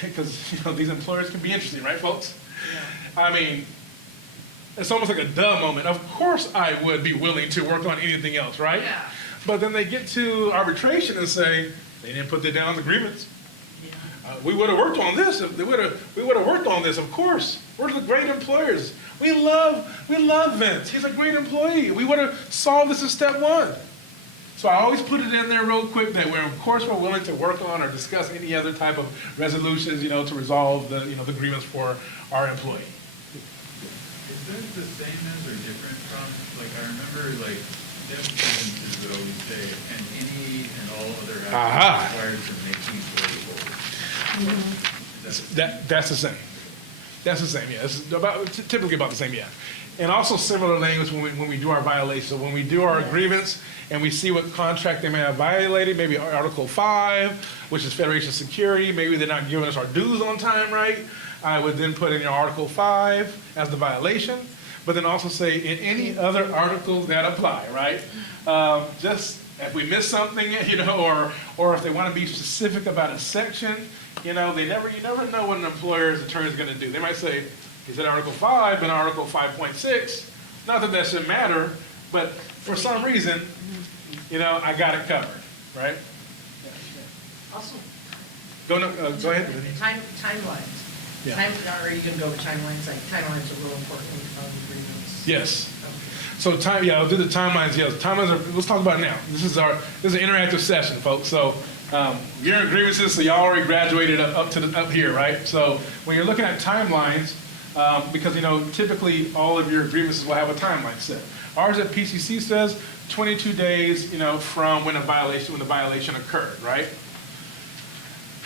because these employers can be interesting, right, folks? Yeah. I mean, it's almost like a duh moment. Of course I would be willing to work on anything else, right? Yeah. But then they get to arbitration and say, they didn't put that down on the grievance. We would have worked on this. We would have worked on this, of course. We're the great employers. We love Vince. He's a great employee. We would have solved this in step one. So I always put it in there real quick that we're willing to work on or discuss any other type of resolutions, to resolve the grievance for our employee. Is that the same as or different from, I remember, Vincent would always say, and any and all other actions required to make the employee whole. That's the same. That's the same, yeah. It's typically about the same, yeah. And also similar language when we do our violation. So when we do our grievance and we see what contract they may have violated, maybe Article 5, which is Federation security, maybe they're not giving us our dues on time, right? I would then put in your Article 5 as the violation, but then also say in any other articles that apply, right? Just if we miss something, or if they want to be specific about a section, you never know what an employer's attorney is going to do. They might say, is it Article 5 and Article 5.6? Not that that should matter, but for some reason, I got it covered, right? Awesome. Go ahead. Timelines. Yeah. Are you going to go with timelines? Timelines are real important on grievance. Yes. Okay. So I'll do the timelines. Yes, timelines let's talk about it now. This is an interactive session, folks. So you're in grievances, so y'all already graduated up here, right? So when you're looking at timelines, because typically all of your grievances will have a timeline set. Ours at PCC says 22 days, from when the violation occurred, right?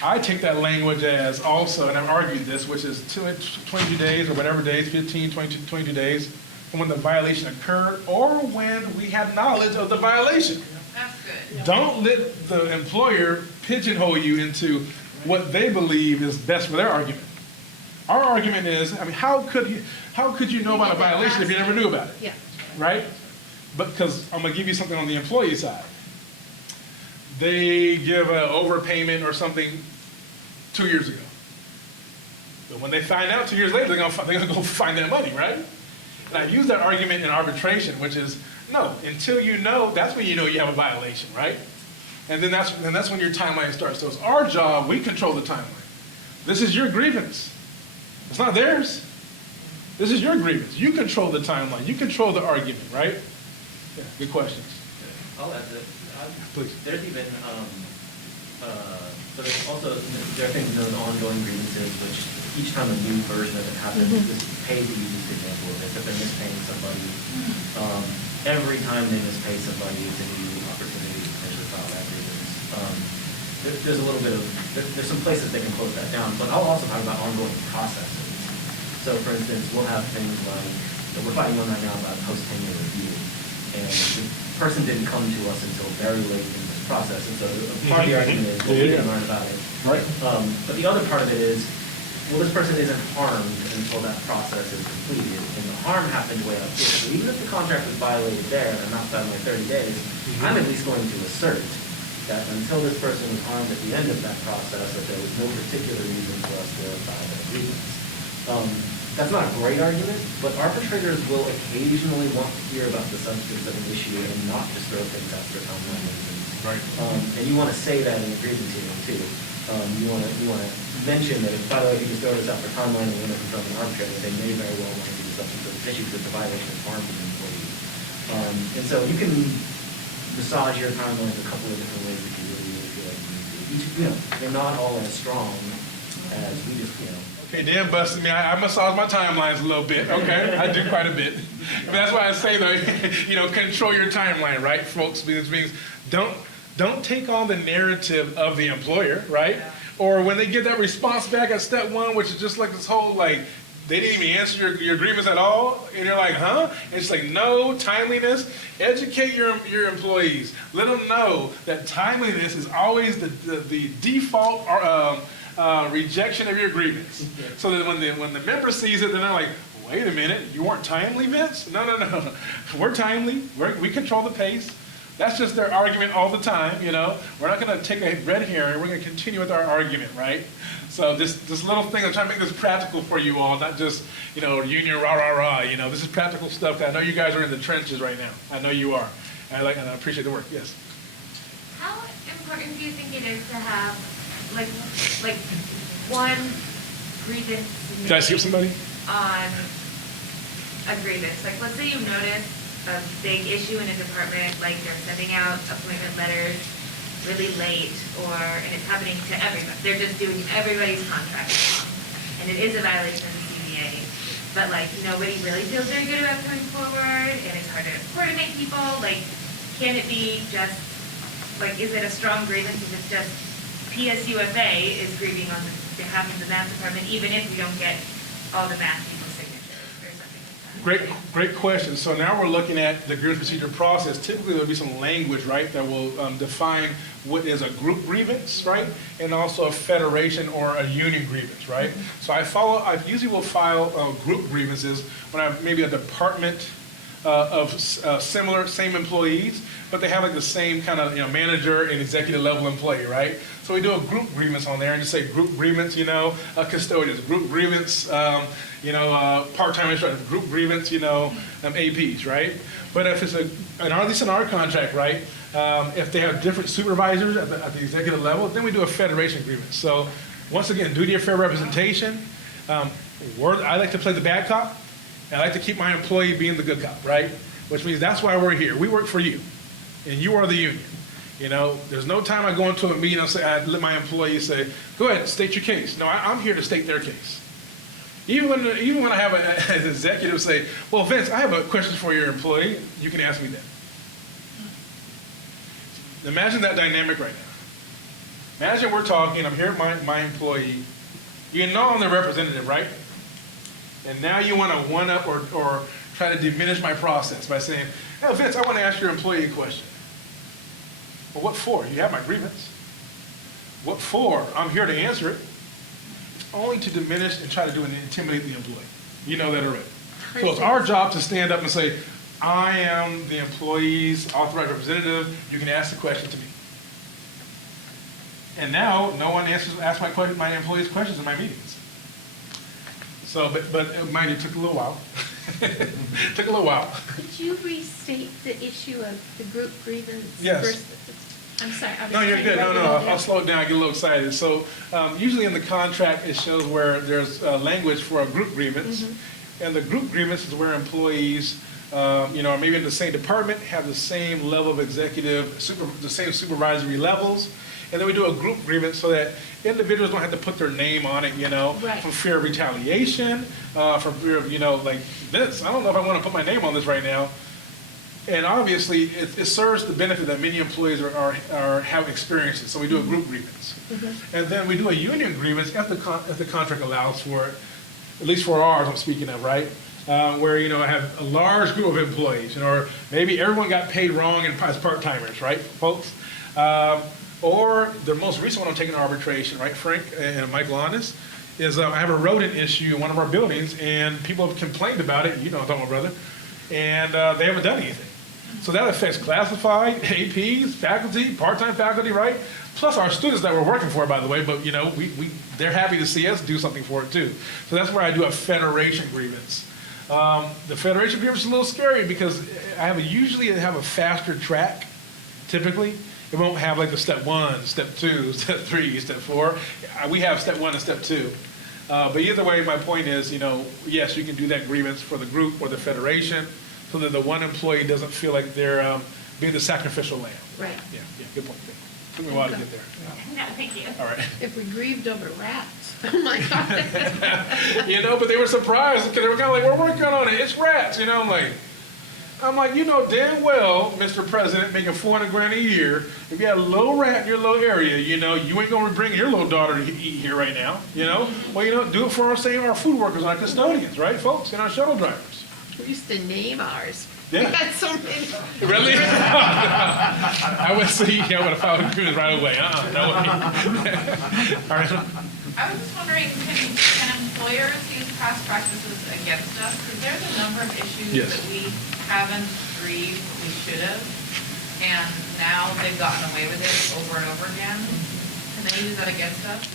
I take that language as also, and I've argued this, which is 22 days or whatever days, 15, 22 days from when the violation occurred or when we had knowledge of the violation. That's good. Don't let the employer pigeonhole you into what they believe is best for their argument. Our argument is, how could you know about a violation if you never knew about it? Yeah. Right? But because I'm going to give you something on the employee side. They give an overpayment or something 2 years ago. But when they find out 2 years later, they're going to go find that money, right? And I use that argument in arbitration, which is, no, until you know, that's when you know you have a violation, right? And then that's when your timeline starts. So it's our job, we control the timeline. This is your grievance. It's not theirs. This is your grievance. You control the timeline. You control the argument, right? Yeah, good questions. I'll add that. Please. There's even, there are things known as ongoing grievances, which each time a new version of it happens, this pay the users, for example, if they're mispaying somebody, every time they mispay somebody, it's a new opportunity to potentially file that grievance. There's a little bit of, there's some places they can close that down, but I'll also talk about ongoing processes. So for instance, we'll have things like, we're fighting one right now about post-tenure review, and the person didn't come to us until very late in this process, and so part of the argument is, well, we didn't learn about it. Right. But the other part of it is, well, this person isn't harmed until that process is completed, and the harm happened way up here. So even if the contract was violated there, and I'm not done my 30 days, I'm at least going to assert that until this person was harmed at the end of that process, that there was no particular reason for us to file that grievance. That's not a great argument, but arbitrators will occasionally want to hear about the substance of an issue and not just throw things out for timeline reasons. Right. And you want to say that in the grievance hearing too. You want to mention that if, by the way, if you just throw this out for timeline and we're going to confront an arbitrator, they may very well want to do something for the issue because it's a violation of harm to the employee. And so you can massage your timelines a couple of different ways if you really feel like you need to. They're not all as strong as we just, Okay, Dan busted me. I massage my timelines a little bit. Okay, I do quite a bit. But that's why I say though, control your timeline, right, folks? Because it means don't don't take on the narrative of the employer, right? Or when they get that response back at step one, which is just like this whole like, they didn't even answer your grievance at all, and you're like, huh? And it's like, no, timeliness. Educate your employees. Let them know that timeliness is always the default rejection of your grievance. So that when the member sees it, they're not like, wait a minute, you weren't timely, Vince? No. We're timely. We control the pace. That's just their argument all the time, you know. We're not going to take a red herring. We're going to continue with our argument, right? So this little thing, I'm trying to make this practical for you all, not just, you know, union rah, rah, rah. You know, this is practical stuff. I know you guys are in the trenches right now. I know you are. And I appreciate the work. Yes? How important do you think it is to have, like one grievance Did I skip somebody? on a grievance? Like, let's say you notice a big issue in a department, like they're sending out appointment letters really late, and it's happening to everybody. They're just doing everybody's contract wrong. And it is a violation of the CBA. But like, nobody really feels very good about coming forward, and it's hard to coordinate people. Like, can it be just, like, is it a strong grievance if it's just PSUFA is grieving on behalf of the math department, even if we don't get all the math people's signatures or something like that? Great question. So now we're looking at the grievance procedure process. Typically, there'll be some language, right, that will define what is a group grievance, right, and also a federation or a union grievance, right? So I usually will file group grievances when I'm maybe a department of same employees, but they have like the same kind of, you know, manager and executive level employee, right? So we do a group grievance on there and just say group grievance, you know, custodians, group grievance, part-time instructor, group grievance, you know, APs, right? But if it's at least in our contract, right, if they have different supervisors at the executive level, then we do a federation grievance. So once again, duty of fair representation. I like to play the bad cop. I like to keep my employee being the good cop, right? Which means that's why we're here. We work for you, and you are the union. You know, there's no time I go into a meeting and I let my employees say, go ahead, state your case. No, I'm here to state their case. Even when I have an executive say, well, Vince, I have a question for your employee. You can ask me that. Imagine that dynamic right now. Imagine we're talking, I'm here with my employee. You know I'm the representative, right? And now you want to one-up or try to diminish my process by saying, hey, Vince, I want to ask your employee a question. Well, what for? You have my grievance. What for? I'm here to answer it. It's only to diminish and try to do and intimidate the employee. You know that already. So it's our job to stand up and say, I am the employee's authorized representative. You can ask the question to me. And now no one asks my employees questions in my meetings. So, but mind you, it took a little while. Took a little while. Could you restate the issue of the group grievance? Yes. Versus, I'm sorry. No, you're good. No, I'll slow it down. I get a little excited. So usually in the contract, it shows where there's language for a group grievance. Mm-hmm. And the group grievance is where employees, maybe in the same department, have the same level of the same supervisory levels. And then we do a group grievance so that individuals don't have to put their name on it, right. From fear of retaliation, from fear of, like this. I don't know if I want to put my name on this right now. And obviously, it serves the benefit that many employees have experienced it. So we do a group grievance. Mm-hmm. And then we do a union grievance if the contract allows for it, at least for ours I'm speaking of, right? Where, I have a large group of employees, or maybe everyone got paid wrong as part-timers, right, folks? Or the most recent one I'm taking to arbitration, right, Frank and Michael Honest, is I have a rodent issue in one of our buildings, and people have complained about it, you know what I'm talking about, brother, and they haven't done anything. So that affects classified, APs, faculty, part-time faculty, right? Plus our students that we're working for, by the way, but they're happy to see us do something for it too. So that's where I do a federation grievance. The federation grievance is a little scary because I usually have a faster track, typically. It won't have like the step 1, step 2, step 3, step 4. We have step 1 and step 2. But either way, my point is, yes, you can do that grievance for the group or the federation so that the one employee doesn't feel like they're being the sacrificial lamb. Right. Yeah, good point. Took me a while to get there. No, thank you. All right. If we grieved over rats, oh my God. But they were surprised because they were kind of like, we're working on it. It's rats, I'm like, I'm like, you know damn well, Mr. President, making 400 grand a year, if you had a little rat in your little area, you know, you ain't gonna bring your little daughter to eat here right now, you know? Well, you know, do it for our, say, our food workers, our custodians, right, folks, and our shuttle drivers. We used to name ours. Yeah. We had so many. Really? I would say, yeah, I would have filed a grievance right away. No way. All right. I was just wondering, can employers use past practices against us? Because there's a number of issues Yes. that we haven't agreed we should have, and now they've gotten away with it over and over again. Can they use that against us?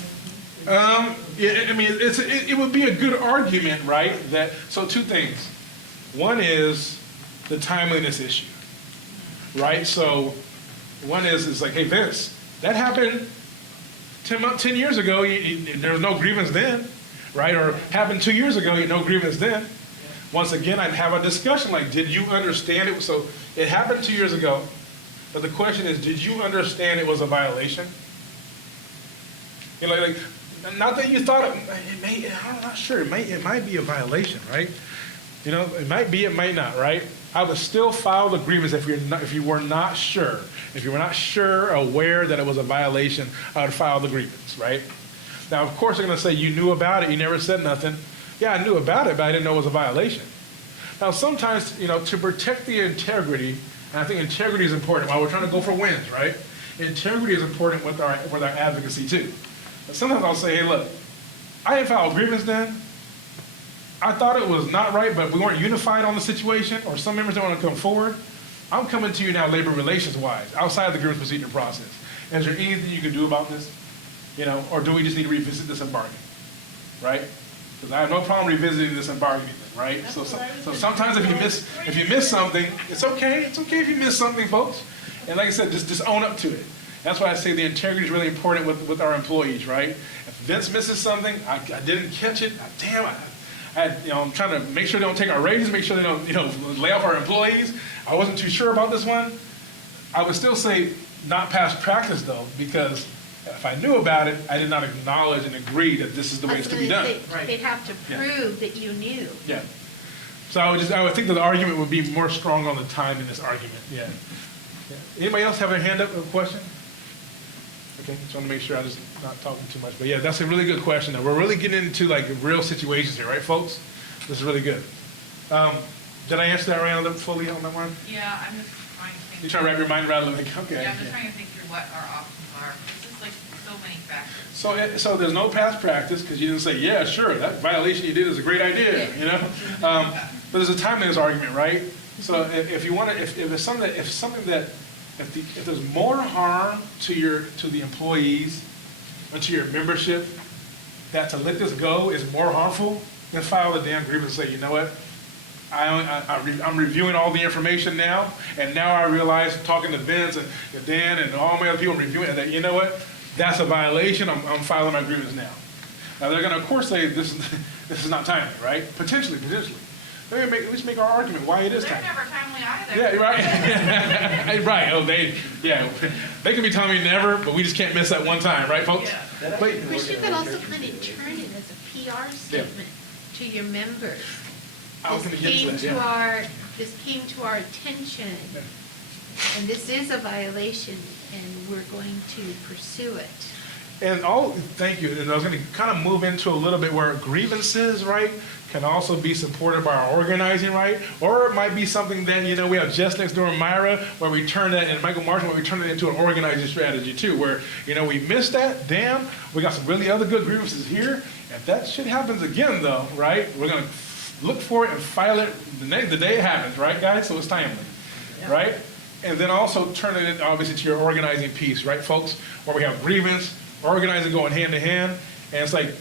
I mean, it would be a good argument, right? So two things. One is the timeliness issue, right? So one is like, hey, Vince, that happened 10 years ago. There was no grievance then, right? Or happened 2 years ago, no grievance then. Once again, I'd have a discussion like, did you understand it? So it happened 2 years ago, but the question is, did you understand it was a violation? You know, like not that you thought it may, I'm not sure, it might be a violation, right? You know, it might be, it might not, right? I would still file the grievance if you were not sure. If you were not sure, aware that it was a violation, I would file the grievance, right? Now, of course, they're going to say, you knew about it, you never said nothing. Yeah, I knew about it, but I didn't know it was a violation. Now, sometimes, you know, to protect the integrity, and I think integrity is important while we're trying to go for wins, right? Integrity is important with our advocacy, too. But sometimes I'll say, hey, look, I didn't file a grievance then. I thought it was not right, but we weren't unified on the situation, or some members don't want to come forward. I'm coming to you now labor relations-wise, outside of the grievance procedure process. Is there anything you can do about this? You know, or do we just need to revisit this and bargain, right? Because I have no problem revisiting this and bargaining, right? So sometimes if you miss something, it's okay. It's okay if you miss something, folks. And like I said, just own up to it. That's why I say the integrity is really important with our employees, right? If Vince misses something, I didn't catch it. Damn, I'm trying to make sure they don't take our raises, make sure they don't, lay off our employees. I wasn't too sure about this one. I would still say not past practice though, because if I knew about it, I did not acknowledge and agree that this is the way it's to be done. They'd have to prove that you knew. Yeah. So I would think that the argument would be more strong on the time in this argument. Yeah. Anybody else have a hand up, a question? Okay, just want to make sure I'm just not talking too much. But yeah, that's a really good question. We're really getting into like real situations here, right, folks? This is really good. Did I answer that round up fully on that one? Yeah, I'm just trying to think. You trying to wrap your mind around it? Like, okay. Yeah, I'm just trying to think through what our options are. It's just like so many factors. So there's no past practice because you didn't say, yeah, sure, that violation you did is a great idea, But there's a timeliness argument, right? So if you want to, if there's more harm to the employees or to your membership, that to let this go is more harmful, then file the damn grievance and say, you know what? I'm reviewing all the information now, and now I realize, talking to Vince and Dan and all my other people reviewing, that you know what? That's a violation. I'm filing my grievance now. Now they're going to, of course, say this is not timely, right? Potentially. Let's make our argument why it is timely. They're never timely either. Yeah, right. Right. Oh, they can be timely never, but we just can't miss that one time, right, folks? Yeah. But you could also kind of turn it as a PR statement to your members. This came to our attention, and this is a violation, and we're going to pursue it. Thank you. And I was going to kind of move into a little bit where grievances, right, can also be supported by our organizing, right? Or it might be something that, we have just next door in Myra, where we turn that, and Michael Marshall, where we turn it into an organizing strategy too, where, we missed that, damn, we got some really other good grievances here. If that shit happens again though, right, we're going to look for it and file it the day it happens, right, guys? So it's timely, right? And then also turn it, obviously, to your organizing piece, right, folks? Where we have grievance, organizing going hand to hand, and it's like,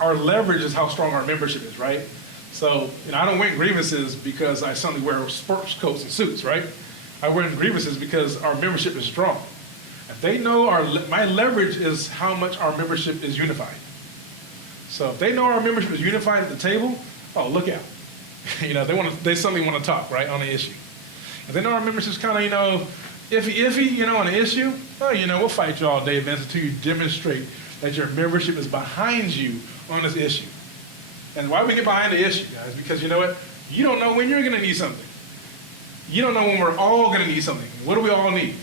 our leverage is how strong our membership is, right? So, I don't win grievances because I suddenly wear sports coats and suits, right? I win grievances because our membership is strong. If they know my leverage is how much our membership is unified. So if they know our membership is unified at the table, oh, look out. They suddenly want to talk, right, on the issue. If they know our membership is kind of, iffy, on the issue, oh, we'll fight you all day, Vincent, until you demonstrate that your membership is behind you on this issue. And why we get behind the issue, guys? Because you know what? You don't know when you're going to need something. You don't know when we're all gonna need something. What do we all need?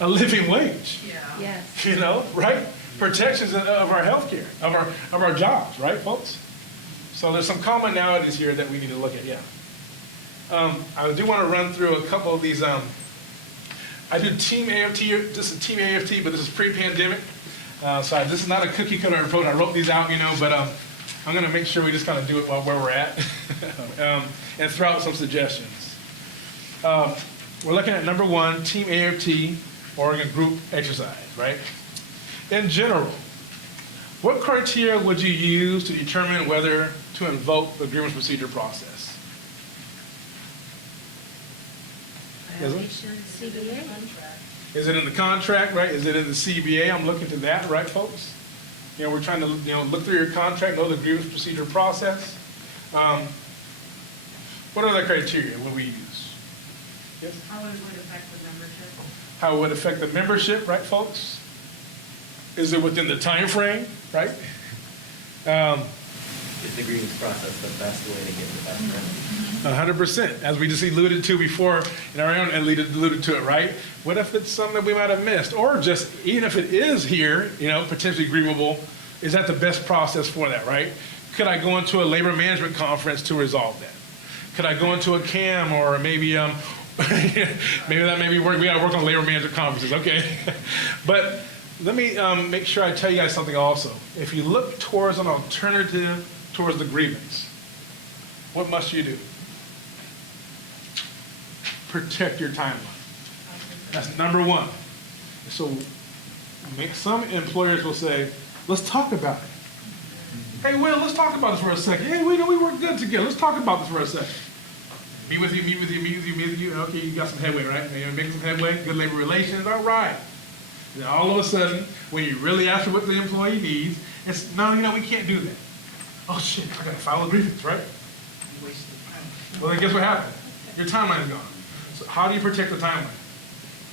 A living wage. Yes. You know, right? Protections of our healthcare, of our jobs, right, folks? So there's some commonalities here that we need to look at, yeah. I do want to run through a couple of these. I do Team AFT, this is Team AFT, but this is pre-pandemic. So this is not a cookie cutter approach. I wrote these out, you know, but I'm going to make sure we just kind of do it while where we're at and throw out some suggestions. We're looking at number 1, Team AFT, Oregon group exercise, right? In general, what criteria would you use to determine whether to invoke the grievance procedure process? Violation of CBA. Is it in the contract, right? Is it in the CBA? I'm looking to that, right, folks? You know, we're trying to, you know, look through your contract, know the grievance procedure process. What other criteria will we use? Yes? How it would affect the membership? How it would affect the membership, right, folks? Is it within the time frame, right? Is the grievance process the best way to get the best remedy? 100%, as we just alluded to before, in our own alluded to it, right? What if it's something that we might have missed? Or just, even if it is here, you know, potentially grievable, is that the best process for that, right? Could I go into a labor management conference to resolve that? Could I go into a CAM or maybe, maybe that maybe work, we gotta work on labor management conferences, okay? But let me make sure I tell you guys something also. If you look towards an alternative towards the grievance, what must you do? Protect your timeline. That's number 1. So some employers will say, let's talk about it. Hey, Will, let's talk about this for a second. Hey, we know we work good together. Let's talk about this for a second. Meet with you. Okay, you got some headway, right? You're making some headway, good labor relations, all right. Then all of a sudden, when you really ask for what the employee needs, it's, no, you know, we can't do that. Oh shit, I gotta file a grievance, right? Well, then guess what happened? Your timeline is gone. So how do you protect the timeline?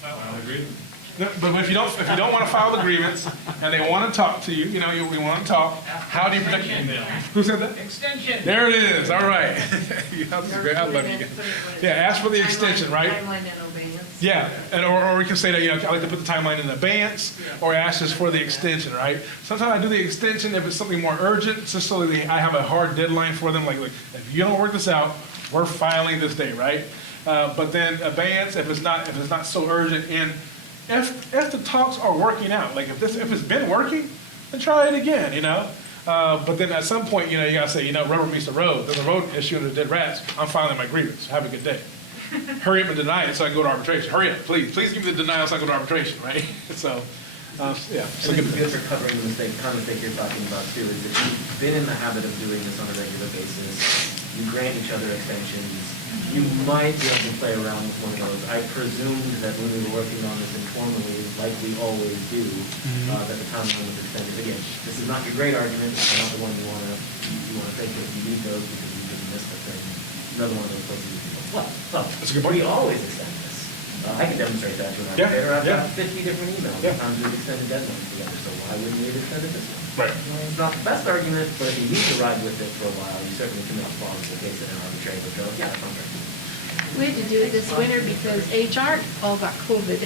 File a grievance. No, but if you don't want to file the grievance and they want to talk to you, you know, we want to talk, how do you protect it? Who said that? Extension. There it is, all right. That's great, I love you guys. Yeah, ask for the extension, right? Timeline and abeyance. Yeah, and or we can say that, you know, I like to put the timeline in advance, or ask us for the extension, right? Sometimes I do the extension if it's something more urgent, just so that I have a hard deadline for them, like if you don't work this out, we're filing this day, right? But then abeyance, if it's not so urgent, and if the talks are working out, like if it's been working, then try it again, you know? But then at some point, you know, you gotta say, you know, rubber meets the road. There's a road issue and there's dead rats. I'm filing my grievance. Have a good day. Hurry up and deny it so I can go to arbitration. Hurry up, please. Please give me the denial so I can go to arbitration, right? So, yeah. I think good for covering the common mistake you're talking about too is if you've been in the habit of doing this on a regular basis, you grant each other extensions, you might be able to play around with one of those. I presumed that when we were working on this informally, like we always do, that the timeline was extended. Again, this is not your great argument. It's not the one you want to think that you need those because you just missed the thing. Another one of those places you can go, well, That's a good point. we always extend this. I can demonstrate that to an arbitrator. I've got 50 different emails. Yeah. Sometimes we've extended deadlines together, so why wouldn't we have extended this one? Right. It's not the best argument, but if you need to ride with it for a while, you certainly can make a plausible case that an arbitrator would go, yeah, contract. We had to do it this winter because HR all got COVID.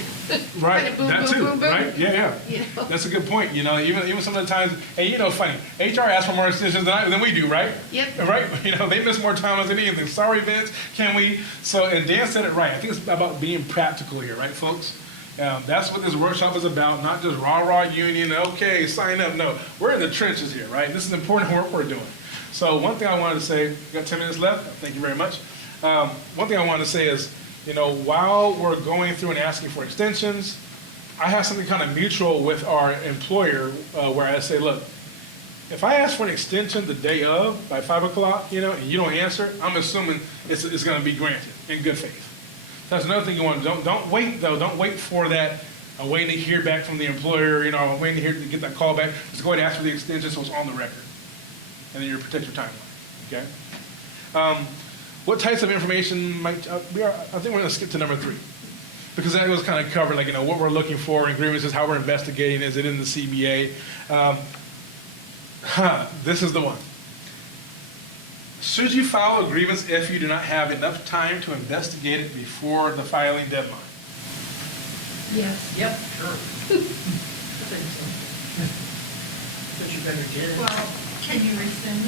Right, Kind of boom, that boom, too, boom, boom. right? Yeah. You know? That's a good point. You know, even some of the times, and you know, funny, HR asks for more extensions than we do, right? Yep. Right? You know, they miss more time than anything. Sorry, Vince, can we? So, and Dan said it right. I think it's about being practical here, right, folks? That's what this workshop is about, not just rah-rah union, okay, sign up. No, we're in the trenches here, right? This is important work we're doing. So one thing I wanted to say, we got 10 minutes left. Thank you very much. One thing I wanted to say is, you know, while we're going through and asking for extensions, I have something kind of mutual with our employer where I say, look, if I ask for an extension the day of, by 5 o'clock, you know, and you don't answer, I'm assuming it's going to be granted in good faith. That's another thing you want to do. Don't wait, though. Don't wait for that. I'm waiting to hear back from the employer. You know, I'm waiting to get that call back. Just go ahead and ask for the extension so it's on the record. And then you protect your timeline. Okay? What types of information might, I think we're going to skip to number 3. Because that was kind of covered, like, you know, what we're looking for in grievances, how we're investigating, is it in the CBA? This is the one. Should you file a grievance if you do not have enough time to investigate it before the filing deadline? Yes. Yep. Sure. I think so. But you better get it. Well, can you rescind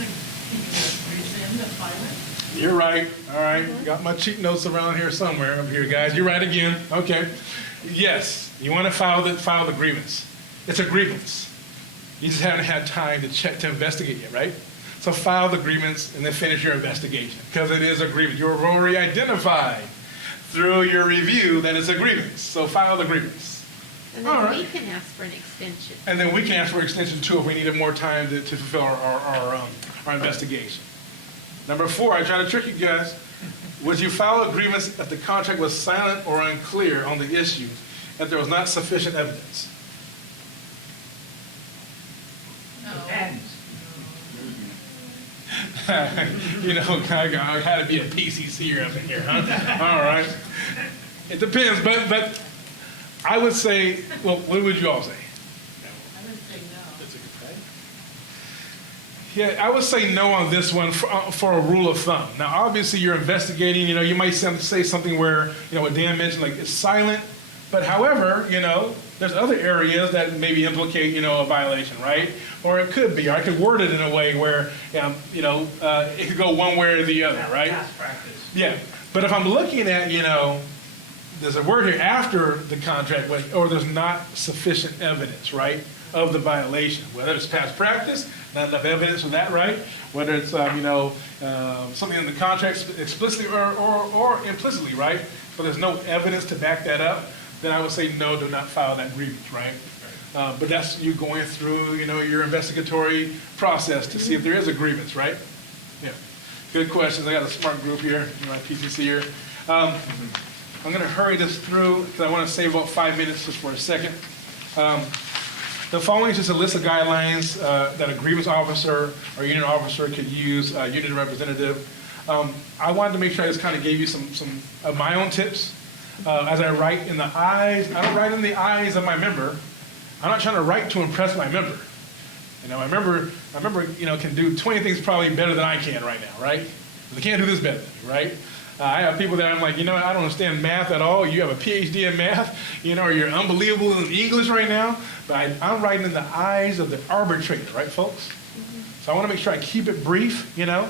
the filing? You're right. All right. Got my cheat notes around here somewhere. Up here, guys. You're right again. Okay. Yes. You want to file the grievance. It's a grievance. You just haven't had time to check to investigate yet, right? So file the grievance and then finish your investigation because it is a grievance. You're already identified through your review that it's a grievance. So file the grievance. And All then right. we can ask for an extension. And then we can ask for extension too if we needed more time to fulfill our investigation. Number 4, I try to trick you guys. Would you file a grievance if the contract was silent or unclear on the issue, if there was not sufficient evidence? You know, I had to be a PCCer up in here, huh? All right. It depends, but I would say, well, what would you all say? I would say no. Yeah, I would say no on this one for a rule of thumb. Now, obviously, you're investigating. You know, you might say something where, you know, what Dan mentioned, like it's silent. But however, you know, there's other areas that maybe implicate, you know, a violation, right? Or it could be, or I could word it in a way where, you know, it could go one way or the other, right? Past practice. Yeah. But if I'm looking at, you know, there's a word here after the contract, or there's not sufficient evidence, right, of the violation, whether it's past practice, not enough evidence of that, right? Whether it's, you know, something in the contract explicitly or implicitly, right? But there's no evidence to back that up, then I would say no, do not file that grievance, right? But that's you going through, you know, your investigatory process to see if there is a grievance, right? Yeah. Good questions. I got a smart group here, my PCC here. I'm going to hurry this through because I want to save about 5 minutes just for a second. The following is just a list of guidelines that a grievance officer or union officer could use, union representative. I wanted to make sure I just kind of gave you some of my own tips. As I write in the eyes, I don't write in the eyes of my member. I'm not trying to write to impress my member. You know, my member, you know, can do 20 things probably better than I can right now, right? They can't do this better than me, right? I have people that I'm like, you know, I don't understand math at all. You have a PhD in math, you know, or you're unbelievable in English right now. But I'm writing in the eyes of the arbitrator, right, folks? So I want to make sure I keep it brief, you know.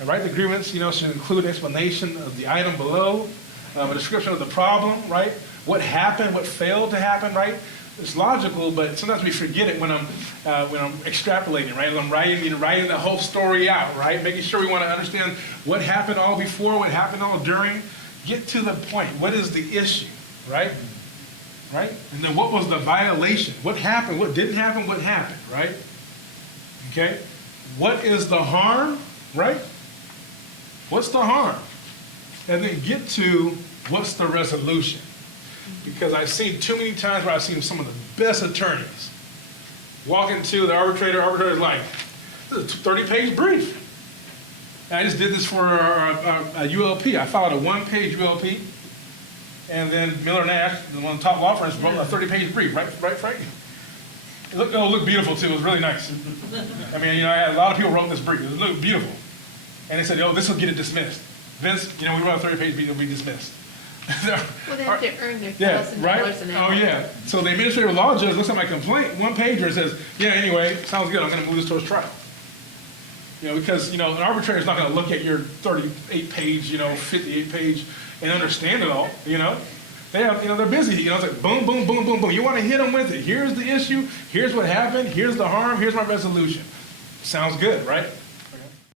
And write the grievance, you know, should include an explanation of the item below, a description of the problem, right? What happened, what failed to happen, right? It's logical, but sometimes we forget it when I'm extrapolating, right? When I'm writing the whole story out, right? Making sure we want to understand what happened all before, what happened all during. Get to the point. What is the issue, right? Right? And then what was the violation? What happened? What didn't happen? What happened, right? Okay? What is the harm, right? What's the harm? And then get to what's the resolution. Because I've seen too many times where I've seen some of the best attorneys walk into the arbitrator's like, this is a 30-page brief. And I just did this for a ULP. I filed a 1-page ULP, and then Miller Nash, one of the top law firms, wrote a 30-page brief, right, Frank? It looked beautiful, too. It was really nice. I mean, you know, I had a lot of people wrote this brief. It looked beautiful. And they said, oh, this will get it dismissed. Vince, you know, we wrote a 30-page brief, it'll be dismissed. Well, they have to earn their $1,000 right? an hour. Oh, yeah. So the administrative law judge looks at my complaint, 1-pager, and says, yeah, anyway, sounds good, I'm going to move this towards trial. You know, because, you know, an arbitrator is not going to look at your 38-page, you know, 58-page and understand it all, you know. They have, you know, they're busy, you know, it's like boom, boom, boom, boom, boom. You want to hit them with it. Here's the issue, here's what happened, here's the harm, here's my resolution. Sounds good, right?